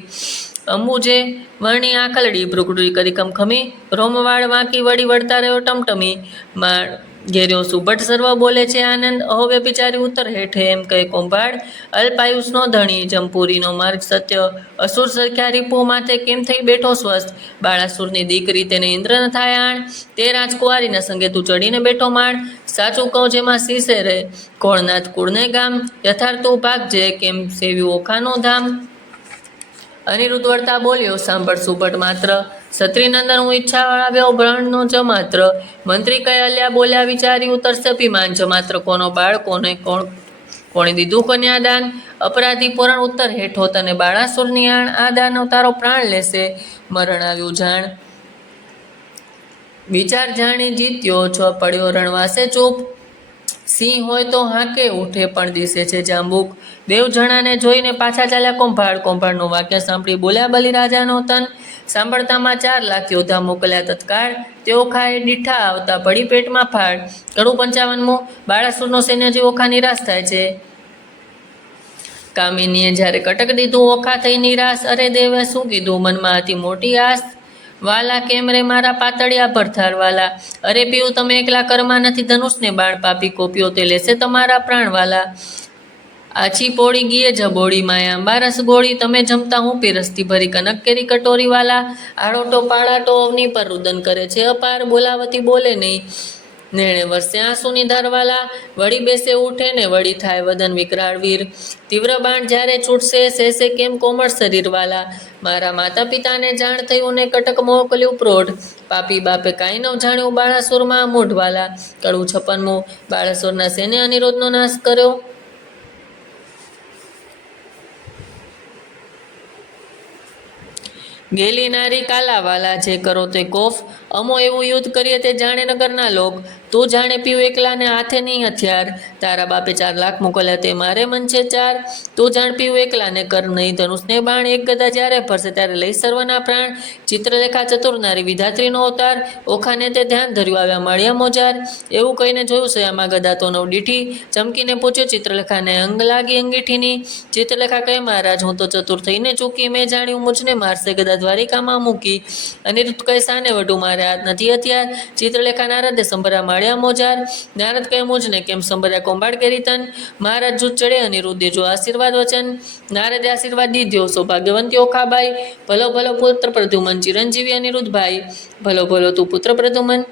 અંબુજે વર્ણી આખલડી ભ્રુકડી કરી કમખમી રોમવાળ વાંકી વળી વળતા રહ્યો ટમટમી માળ ઘેર્યો સુબટ સર્વ બોલે છે આનંદ અહોવે બિચારી ઉત્તર હેઠે એમ કહે કુંભાડ અલ્પાયુષનો ધણી જમપુરીનો માર્ગ સત્ય અસુર સરખ્યા રીપુ માથે કેમ થઈ બેઠો સ્વસ્થ બાળાસુરની દીકરી તેને ઇન્દ્ર ન થાય આણ તે રાજકુંવારીના સંગે તું ચડીને બેઠો માણ સાચું કહું જેમાં શીશે રે કોળનાથ કુળને ગામ યથાર્થ તું ભાગજે કેમ સેવ્યું ઓખાનું ધામ અનિરુદ્ધ વળતા બોલ્યો સાંભળ સુબટ માત્ર સત્રીનંદન હું ઈચ્છા આવ્યો બ્રહ્મનો જમાત્ર મંત્રી કહે અલ્યા બોલ્યા વિચારી ઉતરશે અભિમાન જમાત્ર કોનો બાળ કોને કોણે દીધું કન્યાદાન અપરાધી પુરાણ ઉત્તર હેઠો તને બાળાસુરની આણ આ દાનવ તારો પ્રાણ લેશે મરણ આવ્યું જાણ વિચાર જાણી જીત્યો છો પડ્યો રણવાસે ચૂપ સિંહ હોય તો હાકે ઉઠે પણ દિશે છે જાંબુક દેવ જણાને જોઈને પાછા ચાલ્યા કુંભારનું વાક્ય સાંભળી બોલ્યા બલિરાજાનો તન સાંભળતામાં 4 લાખ યોદ્ધા મોકલ્યા તત્કાળ તેઓ ખાય દીઠા આવતા પડી પેટમાં ફાળ કડું 55મું બાળાસુરનો સૈન્ય જે ઓખા નિરાશ થાય છે કામિનીએ જ્યારે કટક દીધું ઓખા થઈ નિરાશ અરે દેવે શું કીધું મનમાં હતી મોટી આસ વાલા કેમ રે મારા પાતળિયા ભરથાર વાલા અરે પીવું તમે એકલા કરમાં નથી ધનુષને બાણ પાપી કોપ્યો તે લેશે તમારા પ્રાણવાલા આછી પોળી ગીએ જબોડી માયા બારસ ગોળી તમે જમતા હું પીરસતી ભરી કનક કેરી કટોરી વાલા આડોટો પાડાટો અવની પર રુદન કરે છે અપાર બોલાવતી બોલે નહીં નેણે વર્ષે આંસુની ધારવાલા વળી બેસે ઉઠે ને વળી થાય વદન વિકરાળ વીર તીવ્ર બાણ જ્યારે છૂટશે સેસે કેમ કોમળ શરીરવાલા મારા માતા પિતાને જાણ થયું ને કટક મોકલ્યું પ્રોઢ પાપી બાપે કાંઈ ન જાણ્યું બાળાસુરમાં મૂઢવાલા કડવું 56મું બાળાસુરના સેને અનિરુદ્ધનો નાશ કર્યો ગેલી નારી કાલાવાલા જે કરો તે કોફ અમો એવું યુદ્ધ કરીએ તે જાણે નગરના લોક તું જાણે પીવું એકલાને હાથે નહીં હથિયાર તારા બાપે 4 લાખ મોકલ્યા તે મારે મન છે 4 તું જાણ પીવું એકલાને કર નહીં ધનુષને બાણ એક ગદા જ્યારે ફરશે ત્યારે લઈ સર્વના પ્રાણ ચિત્રલેખા ચતુર નારી વિધાત્રીનો અવતાર ઓખાને તે ધ્યાન ધર્યું આવ્યા માળિયા મોજાર એવું કહીને જોયું સયામાં ગદા તો નવ દીઠી ચમકીને પૂછ્યું ચિત્રલેખાને અંગ લાગી અંગીઠીની ચિત્રલેખા કહે મહારાજ હું તો ચતુર થઈને ચૂકી મેં જાણ્યું મુજને મારશે ગદા દ્વારિકામાં મૂકી અનિરુદ્ધ કહે સાને વઢું મારે હાથ નથી હથિયાર ચિત્રલેખા નારદે સંભરા માળ્યા મોજાર નારદ કહે મુજને કેમ સંભર્યા કોંભાડ કેરી તન મહારાજ જૂથ ચડે અનિરુદ્ધે જો આશીર્વાદ વચન નારદે આશીર્વાદ દીધો સૌભાગ્યવંતી ઓખાબાઈ ભલો ભલો પુત્ર પ્રદ્યુમન ચિરંજીવી અનિરુદ્ધભાઈ ભલો ભલો તું પુત્ર પ્રદ્યુમન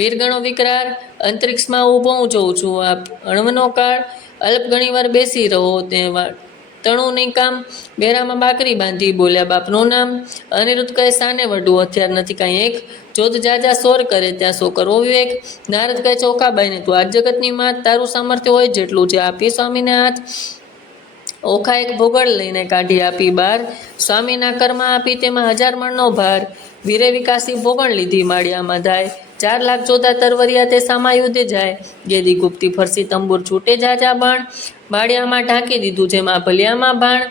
વીરગણો વિકરાર અંતરિક્ષમાં ઊભો હું જોઉં છું આપ અણવનો કાળ અલ્પ ઘણી વાર બેસી રહો તે તણું નહીં કામ, બેરામાં બાકરી બાંધી, બોલ્યા બાપનું નામ. અનિરુદ્ધ કહે સાને વઢું, હથિયાર નથી કાંઈ એક, જોત જાજા સોર કરે ત્યાં સો કરવો વિવેક. નારદ કહે ચોખાબાઈને તું આજ જગતની માત, તારું સામર્થ્ય હોય જેટલું છે આપી સ્વામીને હાથ. ઓખા એક ભોગળ લઈને કાઢી આપી બાર, સ્વામીના કરમાં આપી તેમાં 1000 મણનો ભાર. વીરે વિકાસી ભોગણ લીધી માળિયામાં ધાય, 4 લાખ ચોદા તરવરિયા તે સામા યુદ્ધે જાય. ગેદી ગુપ્તી ફરસી તંબુર છૂટે જાજા બાણ, માળિયામાં ઢાંકી દીધું જેમાં ભલિયામાં ભાણ.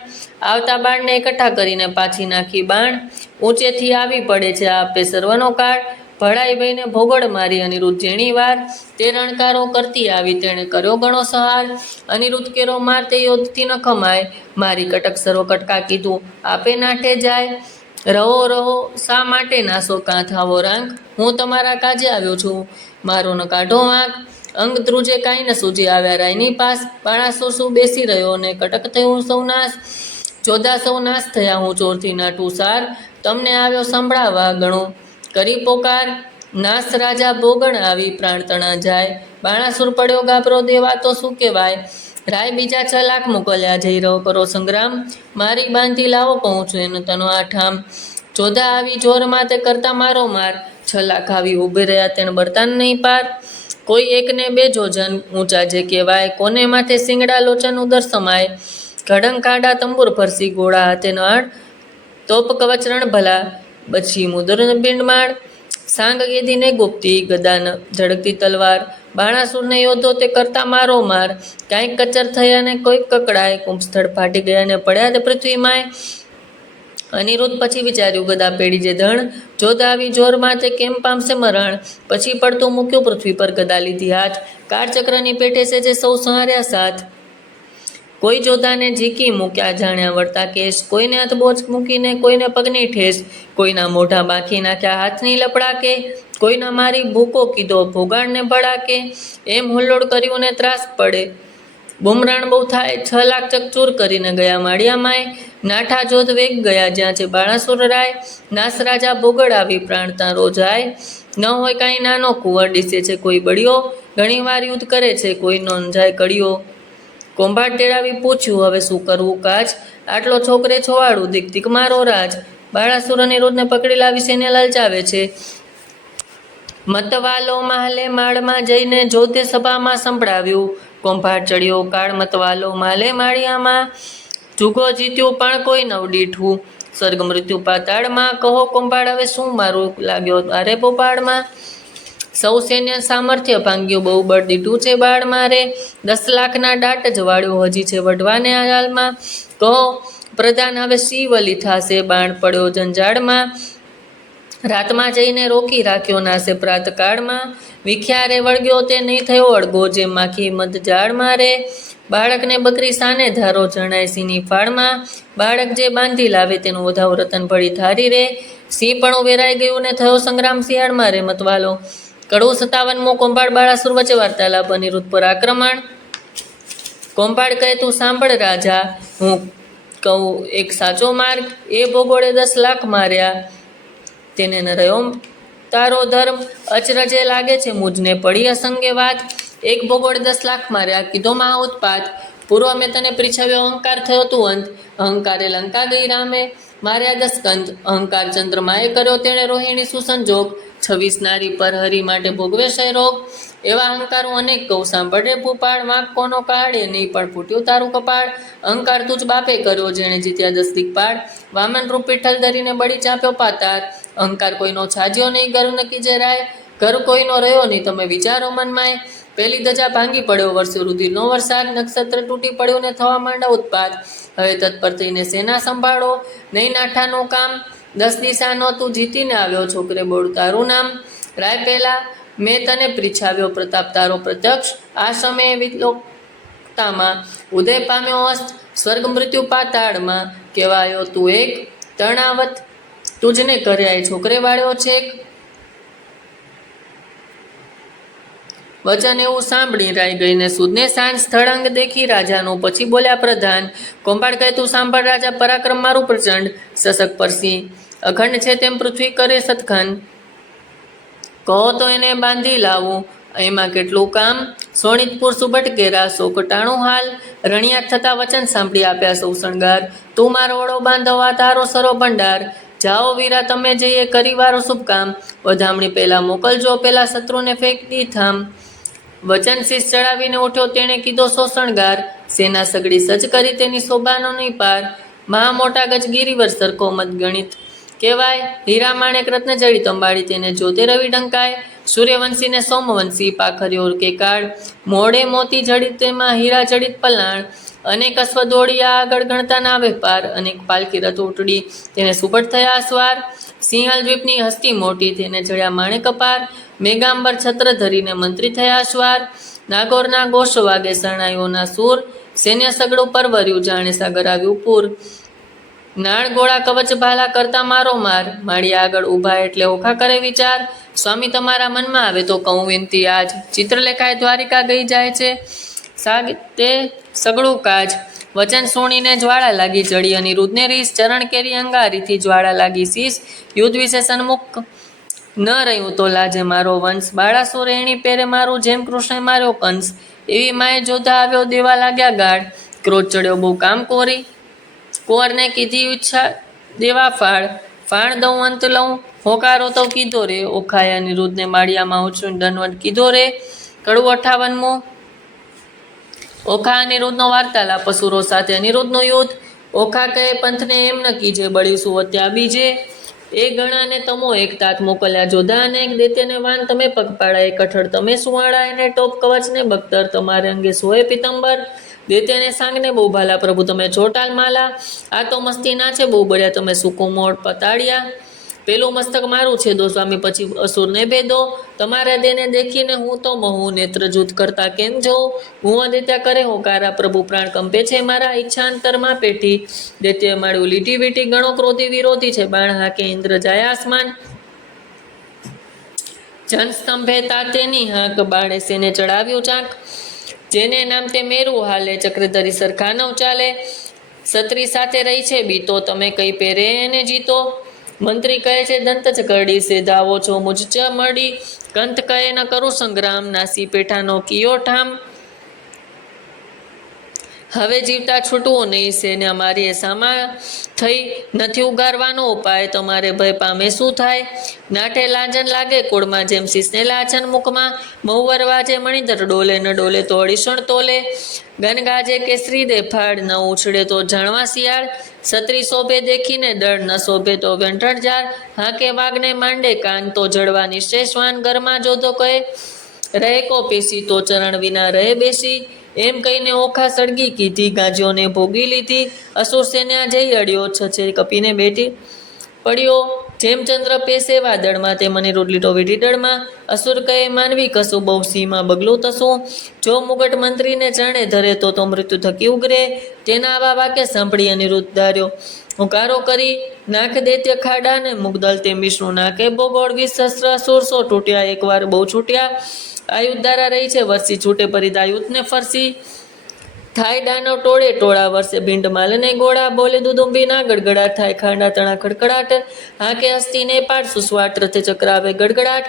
આવતા બાણને એકઠા કરીને પાછી નાખી બાણ, ઊંચેથી આવી પડે છે આપે સર્વનો કાળ. ભળાઈ વહીને ભોગળ મારી અનિરુદ્ધ જેણી વાર, તે રણકારો કરતી આવી તેણે કર્યો ગણો સહાર. અનિરુદ્ધ કેરો માર તે યોદ્ધથી ન ખમાય, મારી કટક સર્વ કટકા કીધું આપે નાઠે જાય. રહો રહો શા માટે નાસો કાં થાવો રાંક, હું તમારા કાજે આવ્યો છું મારો ન કાઢો વાંક. અંગ ધ્રુજે કાંઈ ન સૂજી આવ્યા રાયની પાસ, બાણાસુર શું બેસી રહ્યો ને કટક થયું સૌ નાશ. ચોદા સૌ નાશ થયા હું ચોરથી નાટું સાર, તમને આવ્યો સંભળાવા ગણું કરી પોકાર. નાસ રાજા ભોગણ આવી પ્રાણ તણા જાય, બાણાસુર પડ્યો ગાભરો દેવા તો શું કહેવાય. રાય બીજા 6 લાખ મોકલ્યા જઈ રહ્યો કરો સંગ્રામ, મારી બાંધી લાવો પહોંચું એનો તનો આઠામ. ચોદા આવી જોરમાં તે કરતા મારો માર, 6 લાખ આવી ઊભે રહ્યા તેને બરતાન નહીં પાર. કોઈ એકને 2 જોજન ઊંચા જે કહેવાય, કોને માથે સિંગડા લોચન ઉદર સમાય. ઘડંગ કાડા તંબુર ફરસી ગોળા હાથે નાળ, તોપ કવચ રણ ભલા બચી મુદર બિંડમાળ. સાંગ ગેદીને ગુપ્તી ગદાન ઝડકતી તલવાર, બાણાસુરને યોદ્ધો તે કરતા મારો માર. કાંઈક કચર થયા ને કોઈક કકડાય, કુંભસ્થળ ફાટી ગયા ને પડ્યા તે પૃથ્વીમાંય. અનિરુદ્ધ પછી વિચાર્યું ગદા પેડી જે ધણ, જોધ આવી જોરમાં તે કેમ પામશે મરણ. પછી પડતું મૂક્યું પૃથ્વી પર ગદા લીધી હાથ, કાળચક્રની પેટે છે જે સૌ સંહાર્યા સાથ. કોઈ જોધાને ઝીકી મૂક્યા જાણ્યા વળતા કેશ, કોઈને હથબોચ મૂકીને કોઈને પગની ઠેસ. કોઈના મોઢા બાંખી નાખ્યા હાથની લપડાકે, કોઈના મારી ભૂકો કીધો ભોગાણને ભડાકે. એમ હુલ્લોડ કર્યું ને ત્રાસ પડે બુમરાણ બહુ થાય, 6 લાખ ચકચૂર કરીને ગયા માળિયામાંય. નાઠા જોધ વેગ ગયા જ્યાં છે બાણાસુર રાય, નાસ રાજા ભોગળ આવી પ્રાણ ત્યાં રોજાય. ન હોય કાંઈ નાનો કુંવર ડીસે છે કોઈ બળિયો, ઘણીવાર યુદ્ધ કરે છે કોઈ નો જાય કડિયો. કોંભાટ તેડાવી પૂછ્યું હવે શું કરવું કાજ, આટલો છોકરે છોવાડું દીક દીક મારો રાજ. બાણાસુર અનિરુદ્ધને પકડી લાવી સેને લલચાવે છે, મતવાલો માલે માળમાં જઈને જોધે સભામાં સંભળાવ્યું. કોંભાટ ચડ્યો કાળ મતવાલો માલે માળિયામાં, જુગો જીત્યું પણ કોઈ નવડીઠું સ્વર્ગ મૃત્યુ પાતાળમાં. કહો કોંભાટ હવે શું મારું લાગ્યો તારે પોપાળમાં. સૌ સૈન્ય સામર્થ્ય ભાંગ્યું બહુ બળ દીઠું છે બાળ મારે, 10 લાખના દાટ જવાળ્યો હજી છે વઢવાને હાલમાં. કહો પ્રધાન હવે શી વલી થાશે, બાણ પડ્યો જંજાળમાં. રાતમાં જઈને રોકી રાખ્યો નાસે પ્રાતકાળમાં, વિખ્યારે વળગ્યો તે નહીં થયો અળગો જે માખી મધ ઝાડ મારે. બાળકને બકરી સાને ધારો જણાય સિંહની ફાળમાં, બાળક જે બાંધી લાવે તેનું વધાવ રતન ભળી ધારી રે. સિંહ પણ વેરાઈ ગયું ને થયો સંગ્રામ શિયાળમાં રે મતવાલો. કડવું 57મો કોંભાડ બાણાસુર વચ્ચે વાર્તાલાપ અનિરુદ્ધ પર આક્રમણ. કોંભાડ કહે તું સાંભળ રાજા, હું કહું એક સાચો માર્ગ, એ ભોગોળે 10 લાખ માર્યા તેને ન રહ્યો તારો ધર્મ. અચરજે લાગે છે મુજને પડી અસંગે વાત, એક ભોગોળે 10 લાખ માર્યા કીધો મહા ઉત્પાત. પૂર્વ મેં તને પૃચ્છવ્યો અહંકાર થયો તું અંત, અહંકારે લંકા ગઈ રામે માર્યા 10 કંત. અહંકાર ચંદ્રમાએ કર્યો તેણે રોહિણી સુસંજોગ, 26 નારી પર હરી માટે ભોગવે છે રોગ. એવા અહંકારો અનેક કહું સાંભળે ભૂપાળ, વાંક કોનો કાળે નહીં પણ ફૂટ્યું તારું કપાળ. અહંકાર તું જ બાપે કર્યો જેણે જીત્યા 10 દિક્પાળ, વામન રૂપ પીઠલ ધરીને બળી ચાપ્યો પાતાર. અહંકાર કોઈનો છાજ્યો નહીં ગરુ નકી જે રાય, ઘર કોઈનો રહ્યો નહીં તમે વિચારો મનમાંય. પેલી ધજા ભાંગી પડ્યો વર્ષો રુધિરનો વરસાદ, નક્ષત્ર તૂટી પડ્યો ને થવા માંડા ઉત્પાદ. હવે તત્પર થઈને સેના સંભાળો નહીં નાઠાનું કામ, 10 દિશાનો તું જીતીને આવ્યો છોકરે બોળ તારું નામ. રાય પહેલા મેં તને પૃચ્છાવ્યો પ્રતાપ તારો પ્રત્યક્ષ, આ સમયે વિલોકતામાં ઉદય પામ્યો અસ્ત, સ્વર્ગ મૃત્યુ પાતાળમાં. કહેવાયો તું એક તણાવત, તુજને કર્યાય છોકરે વાળ્યો છેક. વચન એવું સાંભળી રાઈ ગઈને સુદને સાંજ, સ્થળાંગ દેખી રાજાનું પછી બોલ્યા પ્રધાન. કોંભાડ કહે તું સાંભળ રાજા પરાક્રમ મારું પ્રચંડ, સસક પરસી અખંડ છે તેમ પૃથ્વી કરે સતખંડ. કહો તો એને બાંધી લાવું એમાં કેટલું કામ, સોનિતપુર સુબટ ઘેરા સો કટાણું હાલ, રણિયાત થતા વચન સાંભળી આપ્યા સૌ શણગાર, તું મારો વડો બાંધવા તારો સરો ભંડાર, જાઓ વીરા તમે જઈએ કરી વારો શુભ કામ, વધામણી પેલા મોકલજો પેલા શત્રુને ફેંકી થામ, વચન શીશ ચડાવીને ઉઠ્યો તેણે કીધો સો શણગાર, સેના સગડી સજ્જ કરી તેની શોભાનો નહીં પાર, મહા મોટા ગજ ગિરિવર સરખો મત ગણિત કહેવાય, હીરા માણેક રત્ન જડિત અંબાડી તેને જોતે રવિ ડંકાય, સૂર્યવંશીને સોમવંશી પાખર્યો કે કાળ, મોડે મોતી જડિત તેમાં હીરા જડિત પલાણ, અનેક અશ્વ દોડિયા આગળ ગણતા ના વેપાર, અનેક પાલકી રથ ઉટડી તેને સુબટ થયા સ્વાર, સિંહલ દ્વીપની હસ્તી મોટી તેને જડ્યા માણેક અપાર, મેઘાંબર છત્ર ધરીને મંત્રી થયા સ્વાર, નાગોરના ગોષ વાગે શરણાઈઓના સૂર, સૈન્ય સગડું પરવર્યું જાણે સાગર આવ્યું પૂર, નાળ ગોળા કવચ ભાલા કરતા મારો માર, માળિયા આગળ ઊભા એટલે ઓખા કરે વિચાર, સ્વામી તમારા મનમાં આવે તો કહું વિનતી આજ, ચિત્રલેખાએ દ્વારિકા ગઈ જાય છે સાગતે સગળું કાજ, વચન સુણીને જ્વાળા લાગી ચડી અનિરુદ્ધને રીસ, ચરણ કેરી અંગારીથી જ્વાળા લાગી શીશ, યુદ્ધ વિશે સન્મુખ ન રહ્યું તો લાજે મારો વંશ, બાળાસુર એણી પેરે મારું જેમ કૃષ્ણે માર્યો કંસ, એવી માએ જોધા આવ્યો દેવા લાગ્યા ગાઢ, ક્રોધ ચડ્યો બહુ કામ કોરી, કુંવરને કીધી ઈચ્છા દેવા ફાળ, ફાણ દઉં અંત લઉં હોકારો તો કીધો રે, ઓખાએ અનિરુદ્ધને માળિયામાં ઉછળીને દંડવત કીધો રે, કડવું 58મો ઓખા અનિરુદ્ધનો વાર્તાલાપ, અસુરો સાથે અનિરુદ્ધનું યુદ્ધ, ઓખા કહે પંથને એમ ન કીજે બળીશું અત્યા બીજે, એ ગણાને તમો એક તાત મોકલ્યા જોધા અને એક દૈત્યને વાન તમે પગપાળા, એક કઠળ તમે સુવાળા એને ટોપ કવચને બખ્તર, તમારે અંગે સોએ પિતંબર, દૈત્યને સાંગને બહુ ભાલા પ્રભુ તમે ચોટાલ માલા, આ તો મસ્તી ના છે બહુ બળ્યા તમે સુકુમોડ પતાડ્યા, પેલું મસ્તક મારું છે દો સ્વામી પછી અસુરને ભેદો, તમારા દેને દેખીને હું તો મહું નેત્ર જૂથ કરતા કેમ જોઉં, હું દૈત્ય કરે હોકારા પ્રભુ પ્રાણ કંપે છે મારા, ઈચ્છા અંતરમાં પેટી, દૈત્ય માળ્યું લીટી વીટી, ગણો ક્રોધી વિરોધી છે બાણ હાકે ઇન્દ્ર જાય આસમાન, જન સ્તંભે તાતેની હાંક, બાણે સેને ચડાવ્યું ચાંક, જેને નામ તે મેરું હાલે, ચક્રધરી સરખા નવ ચાલે, સત્રી સાથે રહી છે બીતો તમે કઈ પેરે એને જીતો, મંત્રી કહે છે દંત જ કરડી સે ધાવો છો મુજ ચ મળી, કંત કહે ન કરું સંગ્રામ, નાસી પેઠાનો કિયો ઠામ, હવે જીવતા છૂટવું નહીં છે ને અમારી સામા થઈ, નથી ઉગારવાનો ઉપાય તમારે ભય પામે શું થાય, નાઠે લાંજન લાગે કુળમાં જેમ શીશને લાછન મુખમાં, મહુવર વાજે મણિધર ડોલે ન ડોલે તો અડીસણ તોલે, ગન ગાજે કેસરી દે ફાડ ન ઉછળે તો જાણવા શિયાળ, સત્રી શોભે દેખીને દળ ન શોભે તો વેંઠણ જાર, હાકે વાગને માંડે કાન તો જડવા નિશ્ચેષવાન, ઘરમાં જોધો કહે રહે કો પેશી તો ચરણ વિના રહે બેસી, એમ કહીને ઓખા સળગી કીધી ગાજ્યોને ભોગી લીધી, અસુર સેના જઈ અડ્યો છછે કપીને બેઠી પડ્યો, જેમ ચંદ્ર પેસે વાદળમાં તે મને રોટલીટો વીઢી દળમાં, અસુર કહે માનવી કશું બહુ સીમાં બગલું તશું, જો મુગટ મંત્રીને ચરણે ધરે તો મૃત્યુ થકી ઉગરે, તેના આવા વાક્ય સાંભળી અનિરુદ્ધ ધાર્યો હુંકારો કરી, નાખ દૈત્ય ખાડા ને મુગદલ તે વિષ્ણુ નાકે ભોગોળ, 20 શસ્ત્ર અસુરસો તૂટ્યા એકવાર બહુ છૂટ્યા, આયુધ ધારા રહી છે વરસી છૂટે પરિત આયુધને ફરસી, થાય દાનવ ટોળે ટોળા વર્ષે ભીંડ માલને ગોળા, બોલે દુદુંબી ના ગડગડાટ, થાય ખાંડા તણા ખડખડાટ, હાકે હસ્તીને પાડ સુસવાટ, રથે ચક્રાવે ગડગડાટ,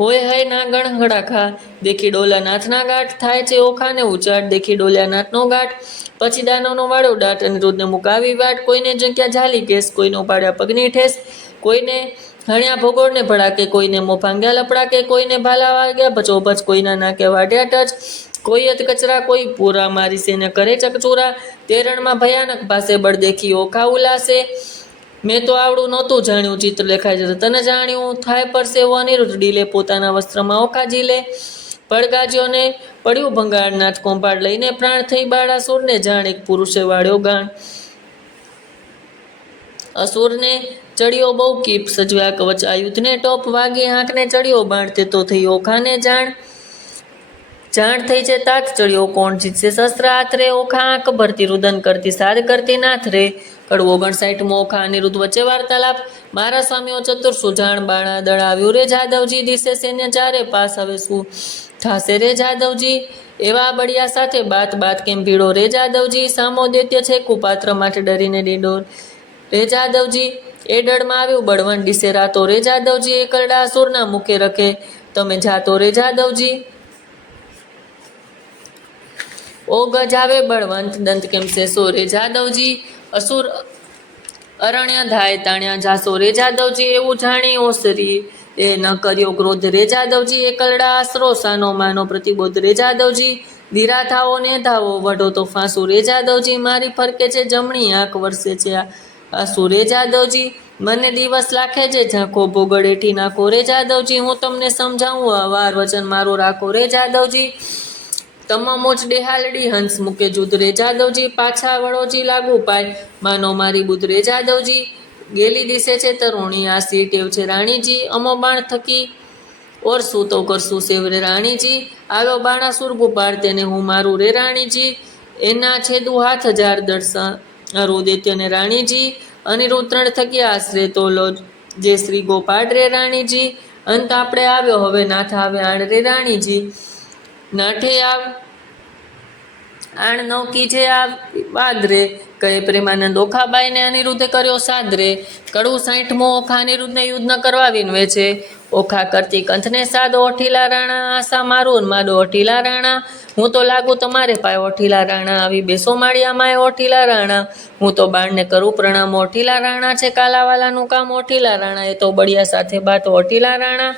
હોય હય ના ગણ ગડાખા, દેખી ડોલા નાથના ગાંઠ, થાય છે ઓખાને ઉચાટ, દેખી ડોલ્યા નાથનો ગાંઠ, પછી દાનવનો વાળો દાટ, અનિરુદ્ધને મુકાવી વાટ, કોઈને જગ્યા ઝાલી કેસ, કોઈને ઉપાડ્યા પગની ઠેસ, કોઈને હણ્યા ભોગોળને ભડાકે, કોઈને મો ભાંગ્યા લપડાકે, કોઈને ભાલા વાગ્યા ભચોભચ, કોઈના નાકે વાઢ્યા ટચ, કોઈ અત કચરા કોઈ પૂરા, મારી સેને કરે ચકચૂરા, તે રણમાં ભયાનક ભાસે બળ દેખી ઓખા ઉલાસે, મેં તો આવડું નહોતું જાણ્યું ચિત્રલેખાએ જ તને જાણ્યું, થાય પરસે એવો અનિરુદ્ધ ડીલે, પોતાના વસ્ત્રમાં ઓખા ઝીલે, પડગાજ્યોને પડ્યું ભંગાળ, નાથ કોંભાળ લઈને પ્રાણ થઈ બાળાસુરને જાણ, એક પુરુષે વાળ્યો ગાણ, અસુરને ચડ્યો બહુ કીપ, સજવ્યા કવચ આયુધને ટોપ, વાગી આંખને ચડ્યો બાણ, તે તો થઈ ઓખાને જાણ, જાણ થઈ છે તાત ચડ્યો કોણ જીતશે શસ્ત્ર આથરે, ઓખા આંખ ભરતી રુદન કરતી સાદ કરતી નાથ રે, કડવો 59મો ઓખા અનિરુદ્ધ વચ્ચે વાર્તાલાપ, મારા સ્વામીઓ ચતુર સુજાણ, બાણા દળ આવ્યું રે જાદવજી, દિશે સૈન્ય ચારે પાસ, હવે શું થાશે રે જાદવજી, એવા બળિયા સાથે બાત બાત કેમ ભીડો રે જાદવજી, સામો દૈત્ય છે કુપાત્ર માટે ડરીને ડીડો રે જાદવજી, એ ડળમાં આવ્યું બળવંત દિશે રાતો રે જાદવજી, એ કરડા અસુરના મુખે રખે તમે જાતો રે જાદવજી, ઓ ગજાવે બળવંત દંત કેમ છે સો રે જાદવજી અસુર અરણ્ય ધાય તાણ્યા જાસો રે જાદવજી એવું જાણી ઓસરી એ ન કર્યો ક્રોધ રે જાદવજી એકલડા આશરો સાનો માનો પ્રતિબોધ રે જાદવજી ધીરા થાવો ને ધાવો વઢો તો ફાંસુ રે જાદવજી મારી ફરકે છે જમણી આંખ વરસે છે આસુ રે જાદવજી મને દિવસ લાખે છે ઝાંખો ભોગળેઠી નાખો રે જાદવજી હું તમને સમજાવું વાર વચન મારો રાખો રે જાદવજી તમામોજ ડેહાલડી હંસ મૂકે જુદ રે જાદવજી પાછા વળોજી લાગુ પાય માનો મારી બુધ રે જાદવજી ગેલી દિશે છે તરુણી આસી ટેવ છે રાણીજી અમો બાણ થકી ઓર શું તો કરશું સેવ રે રાણીજી આવ્યો બાણાસુર ગુપાળ તેને હું મારું રે રાણીજી એના છેદુ હાથ હજાર દર્શન રોદિત્ય ને રાણીજી અનિરુદ્ધ ત્રણ થકી આશરે તો લો જે શ્રી ગોપાળ રે રાણીજી અંત આપણે આવ્યો હવે નાથ આવે આણ રે રાણીજી નાઠે આવ આણ નૌકી જે આ વાદરે કહે પ્રેમાનંદ ઓખાબાઈ ને અનિરુદ્ધે કર્યો સાદરે કડવું 60મો ઓખા અનિરુદ્ધને યુદ્ધ ન કરવા વિનવે છે ઓખા કરતી કંથને સાદો ઓઠીલા રાણા આશા મારું માદો ઓઠીલા રાણા હું તો લાગુ તમારે પાય ઓઠીલા રાણા આવી બેસો માળિયા માય ઓઠીલા રાણા હું તો બાણને કરું પ્રણામ ઓઠીલા રાણા છે કાલાવાલાનું કામ ઓઠીલા રાણા એ તો બળિયા સાથે બાત ઓઠીલા રાણા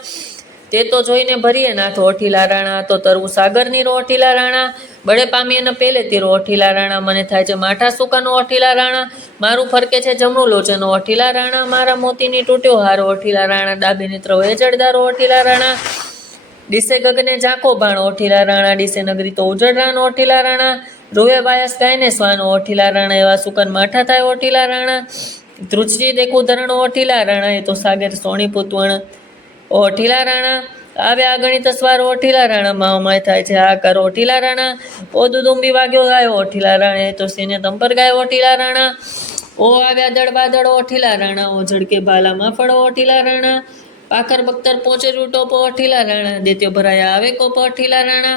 તે તો જોઈને ભરીએ નાથ ઓઠીલા રાણા તો તરવું સાગરની રો ઓઠીલા રાણા બળે પામીએ ન પેલે તીરો ઓઠીલા રાણા મને થાય છે માઠા સુકાનો ઓઠીલા રાણા મારું ફરકે છે જમણું લોચન ઓઠીલા રાણા મારા મોતીની તૂટ્યો હારો ઓઠીલા રાણા ડાબી નેત્ર એ જળદારો ઓઠીલા રાણા ડીસે ગગને ઝાંકો ભાણ ઓઠીલા રાણા ડીસે નગરી તો ઉજળરાનો ઓઠીલા રાણા રોવે વાયસ ગાયને શ્વાનો ઓઠીલા રાણા એવા સુકન માઠા થાય ઓઠીલા રાણા ધ્રુજજી દેખું ધરણ ઓઠીલા રાણા એ તો સાગર સોણી પુતવણ ઓઠીલા રાણા આવ્યા અગણિત સ્વાર ઓઠીલા રાણા મામાય થાય છે આ કર ઓઠીલા રાણા ઓ દુદુંબી વાગ્યો ગાયો ઓઠીલા રાણા એ તો સેને તંપર ગાયો ઓઠીલા રાણા ઓ આવ્યા દળબાદળ ઓઠીલા રાણા ઓ ઝડકે ભાલામાં ફળો ઓઠીલા રાણા પાખર બખ્તર પહોંચે ટોપો ઓઠીલા રાણા દેત્યો ભરાયા આવે કોપ ઓઠીલા રાણા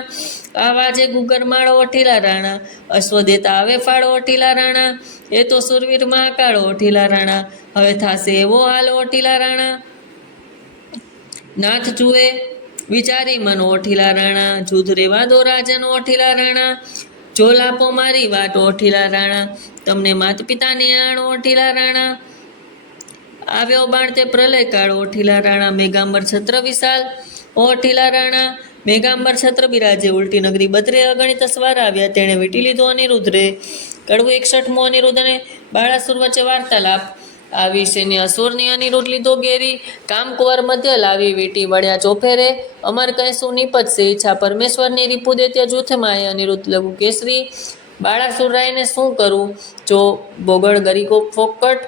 આવાજે ગુગર માળો ઓઠીલા રાણા અશ્વદેતા આવે ફાળો ઓઠીલા રાણા એ તો સુરવીર મહાકાળ ઓઠીલા રાણા હવે થાશે એવો હાલ ઓઠીલા રાણા નાથ જુએ વિચારી મન ઓઠીલા રાણા જૂધ રેવા દો રાજન ઓઠીલા રાણા જો લાપો મારી વાટ ઓઠીલા રાણા તમને માત પિતાની આણ ઓઠીલા રાણા આવ્યો બાણ તે પ્રલય કાળ ઓઠીલા રાણા મેઘાંબર છત્ર વિશાલ ઓઠીલા રાણા મેઘાંબર છત્ર બિરાજે ઉલટી નગરી બદરે અગણિત સ્વાર આવ્યા તેણે વીટી લીધો અનિરુદ્ધરે કડવું 61મો અનિરુદ્ધને બાળાસુર વચ્ચે વાર્તાલાપ આવી શેની અસુરની અનિરુદ્ધ લીધો ગેરી કામકુંવર મધ્ય લાવી વીટી વળ્યા ચોફેરે અમર કહીશું નિપજશે ઈચ્છા પરમેશ્વરની રીપુ દેત્ય જૂથમાં અનિરુદ્ધ લઘુ કેસરી બાળાસુર રાયને શું કરું જો બોગળ ગરીકો ફોકટ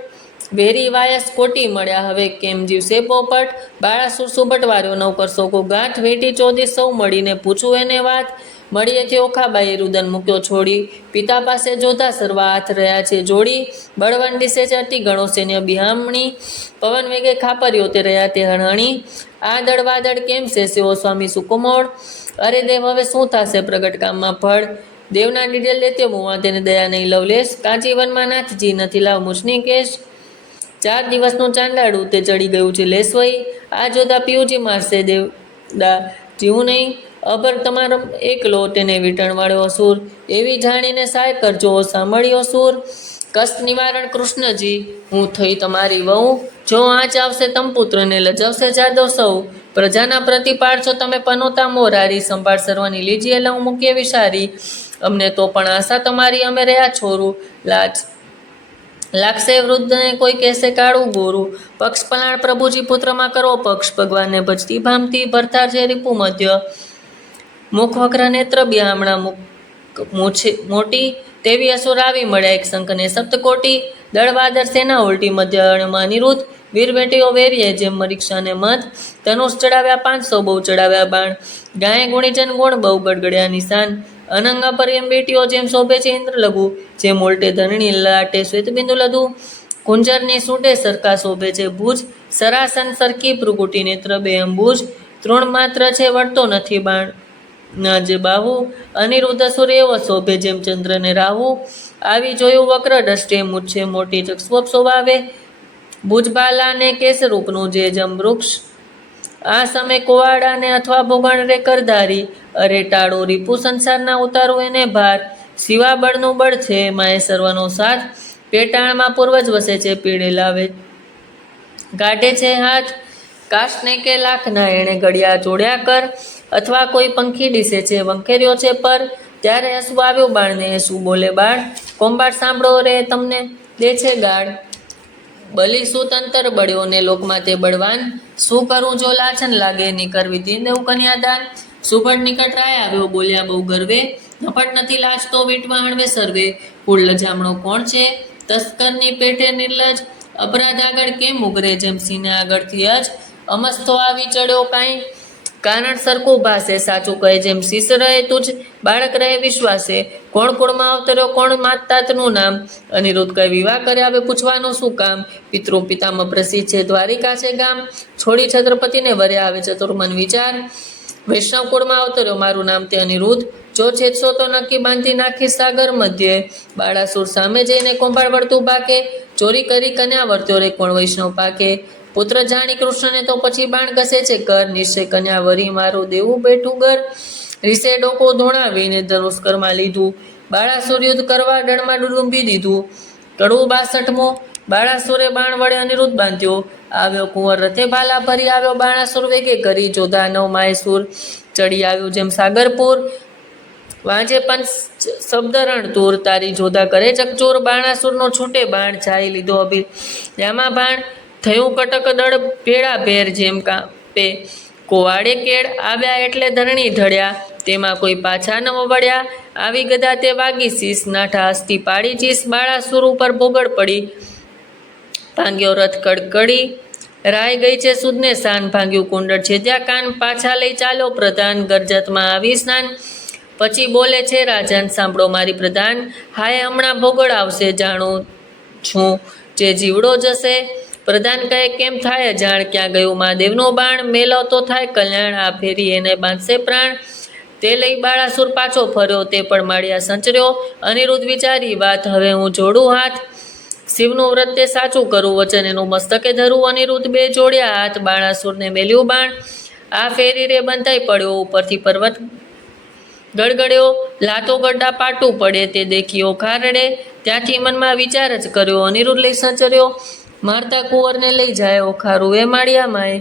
વેરી વાયસ કોટી મળ્યા હવે કેમ જીવશે પોપટ બાળાસુર સુબટ વાર્યો નવ કરશો કો ગાંઠ વેટી ચોદી સૌ મળીને પૂછું એને વાત મળીએથી ઓખાબાઈએ રુદન મૂક્યો છોડી પિતા પાસે જોધા સર્વા હાથ રહ્યા છે જોડી બળવાન દિશે છે અતિ ગણો સૈન્ય બિહામણી પવન વેગે ખાપર્યો તે રહ્યા તે હણહણી આ દળ વાદળ કેમ છે સેવો સ્વામી સુકુમોળ અરે દેવ હવે શું થશે પ્રગટ કામમાં ફળ દેવના ડીડેલ લેતે મુવા તેને દયા નહીં લવલેશ કાંચીવનમાં નાથજી નથી લાવ મુછની કેશ 4 દિવસનું ચાંડાળું તે ચડી ગયું છે લેસવઈ આ જોતા પિયુજી મારશે દેવદા જીવું નહીં અભર તમારો એકલો તેને વીટણ વાળ્યો અસુર એવી જાણીને સહાય કરજો સાંભળ્યો સુર કષ્ટ નિવારણ કૃષ્ણજી હું થઈ તમારી વહુ જો આંચ આવશે તમપુત્રને લજાવશે જાદવ સૌ પ્રજાના પ્રતિપાળ છો તમે પનોતા મોરારી સંભાળ સર્વની લીજીએ લઉં મૂકીએ વિચારી અમને તો પણ આશા તમારી અમે રહ્યા છોરું લાગશે વૃદ્ધને કોઈ કહેશે કાળું ગોરું પક્ષ પલાણ પ્રભુજી પુત્રમાં કરો પક્ષ ભગવાનને ભજતી ભામતી ભરતાર છે રીપુ મધ્ય મુખ વક્ર નેત્ર બ્યામણા મોટી તેવી અસુર આવી મળ્યા એક શંખને સપ્તકોટી દળવાદર સેના ઉલટી મધ્ય અણમાં અનિરુદ્ધ વીર બેટીઓ વેરીએ જેમ મરીક્ષાને મધ ધનુષ ચડાવ્યા 500 બહુ ચડાવ્યા બાણ ગાય ગુણીજન ગુણ બહુ ગડગડ્યા નિશાન અનંગા પર એમ બેટીઓ જેમ શોભે છે ઇન્દ્ર લઘુ જેમ ઉલટે ધરણી લાટે શ્વેતબિંદુ લધુ કુંજરની સૂટે સરખા શોભે છે ભુજ સરાસન સરખી ભૃગુટી નેત્ર બે અંબુજ તૃણ માત્ર છે વળતો નથી બાણ ના જે બાહુ અનિરુદ્ધ અસુર એવો શોભે જેમ ચંદ્રને રાહુ આવી જોયું વક્ર દ્રષ્ટિ મૂછે મોટી ચક્ષુપ શોભાવે ભુજબાલા ને કેસ રૂપનું જે જમ વૃક્ષ આ સમય કુવાડાને અથવા ભોગણ રે કરધારી, અરે ટાળો રીપુ સંસારના ઉતારું એને ભાર. શિવા બળનું બળ છે, માએ સર્વનો સાથ, પેટાળમાં પૂર્વજ વસે છે, પીળે લાવે ગાઢે છે હાથ. કાશને કે લાખના એણે ઘડિયા જોડ્યા કર, અથવા કોઈ પંખી ડીસે છે વંખેર્યો છે પર. ત્યારે હસવું આવ્યું બાળને, શું બોલે બાળ, કોંબાટ સાંભળો રે તમને દે છે ગાળ. બલી સુતંતર બળ્યો ને લોકમાં તે બળવાન, શું કરું જો લાછન લાગે નીકરવી દીન દેવું કન્યાદાન. સુભટ નિકટ રાય આવ્યો બોલ્યા બહુ ગર્વે, નફટ નથી લાજતો વીટવા હણવે સર્વે. કુળ લજામણો કોણ છે તસ્કરની પેટે નિર્લજ, અપરાધ આગળ કેમ ઉગરે જેમ સિંહને આગળથી જ. અમસ્તો આવી ચડ્યો કાંઈ કારણ સરખું ભાસે, સાચું કહે જેમ શીશ રહે તુજ બાળક રહે વિશ્વાસે. કોણ કુળમાં અવતર્યો કોણ માતાતનું નામ, અનિરુદ્ધ કઈ વિવાહ કરે હવે પૂછવાનું શું કામ. પિતૃ પિતામાં પ્રસિદ્ધ છે દ્વારિકા છે ગામ, છોડી છત્રપતિને વરે આવે ચતુર્મન વિચાર. વૈષ્ણવ કુળમાં અવતર્યો મારું નામ તે અનિરુદ્ધ, જો છેદશો તો નક્કી બાંધી નાખી સાગર મધ્યે. બાળાસુર સામે જઈને કુંભાર વળતું બાકે, ચોરી કરી કન્યા વર્ત્યો રે કોણ વૈષ્ણવ પાકે. પુત્ર જાણી કૃષ્ણને તો પછી બાણ ઘસે છે કર, નિશ્ચય કન્યા વરી મારું દેવું બેઠું ઘર. રીસે ડોકો ધોણાવીને ધનુષ કરમાં લીધું, બાળાસુર યુદ્ધ કરવા ડણમાં ડુંબી દીધું. કડવું 62મો, બાળાસુરે બાણ વડે અનિરુદ્ધ બાંધ્યો, આવ્યો કુંવર રથે ભાલા ભરી આવ્યો બાણાસુર વેગે કરી. જોધા નવ માયસુર ચડી આવ્યું જેમ સાગરપુર, વાંજે પંચ શબ્દ રણતુર. તારી જોધા કરે ચકચોર, બાણાસુરનો છૂટે બાણ જાય લીધો અભિર યામાં ભાણ. થયું કટક દળ ભેળા ભેર જેમ કાપે કોવાડે કેળ, આવ્યા એટલે ધરણી ઢળ્યા તેમાં કોઈ પાછા ન વળ્યા. આવી ગદા તે વાગી શીશ, નાઠા હસ્તી પાડી ચીસ. બાળાસુર ઉપર ભોગળ પડી, ભાંગ્યો રથ કડકડી. રાય ગઈ છે સુદને સાન, ભાંગ્યું કુંડળ છેદ્યા કાન. પાછા લઈ ચાલો પ્રધાન, ગરજતમાં આવી સ્નાન. પછી બોલે છે રાજાન, સાંભળો મારી પ્રધાન, હાય હમણાં ભોગળ આવશે જાણું છું જે જીવડો જશે. પ્રધાન કહે કેમ થાય જાણ, ક્યાં ગયું મહાદેવનું બાણ. મેલો તો થાય કલ્યાણ, આ ફેરી એને બાંધશે પ્રાણ. તે લઈ બાળાસુર પાછો ફર્યો, તે પણ માળિયા સંચર્યો. અનિરુદ્ધ વિચારી વાત, હવે હું જોડું હાથ. શિવનું વ્રત તે સાચું કરું, વચન એનું મસ્તકે ધરું. અનિરુદ્ધ બે જોડ્યા હાથ, બાણાસુરને મેલ્યું બાણ. આ ફેરી રે બંધાઈ પડ્યો, ઉપરથી પર્વત ગડગડ્યો. લાતો ગड्ढा પાટું પડે તે દેખ્યો ખારડે. ત્યાંથી મનમાં વિચાર જ કર્યો, અનિરુદ્ધ લઈ સંચર્યો. મારતા કુંવરને લઈ જાય ઓખારું એ માળિયા માય.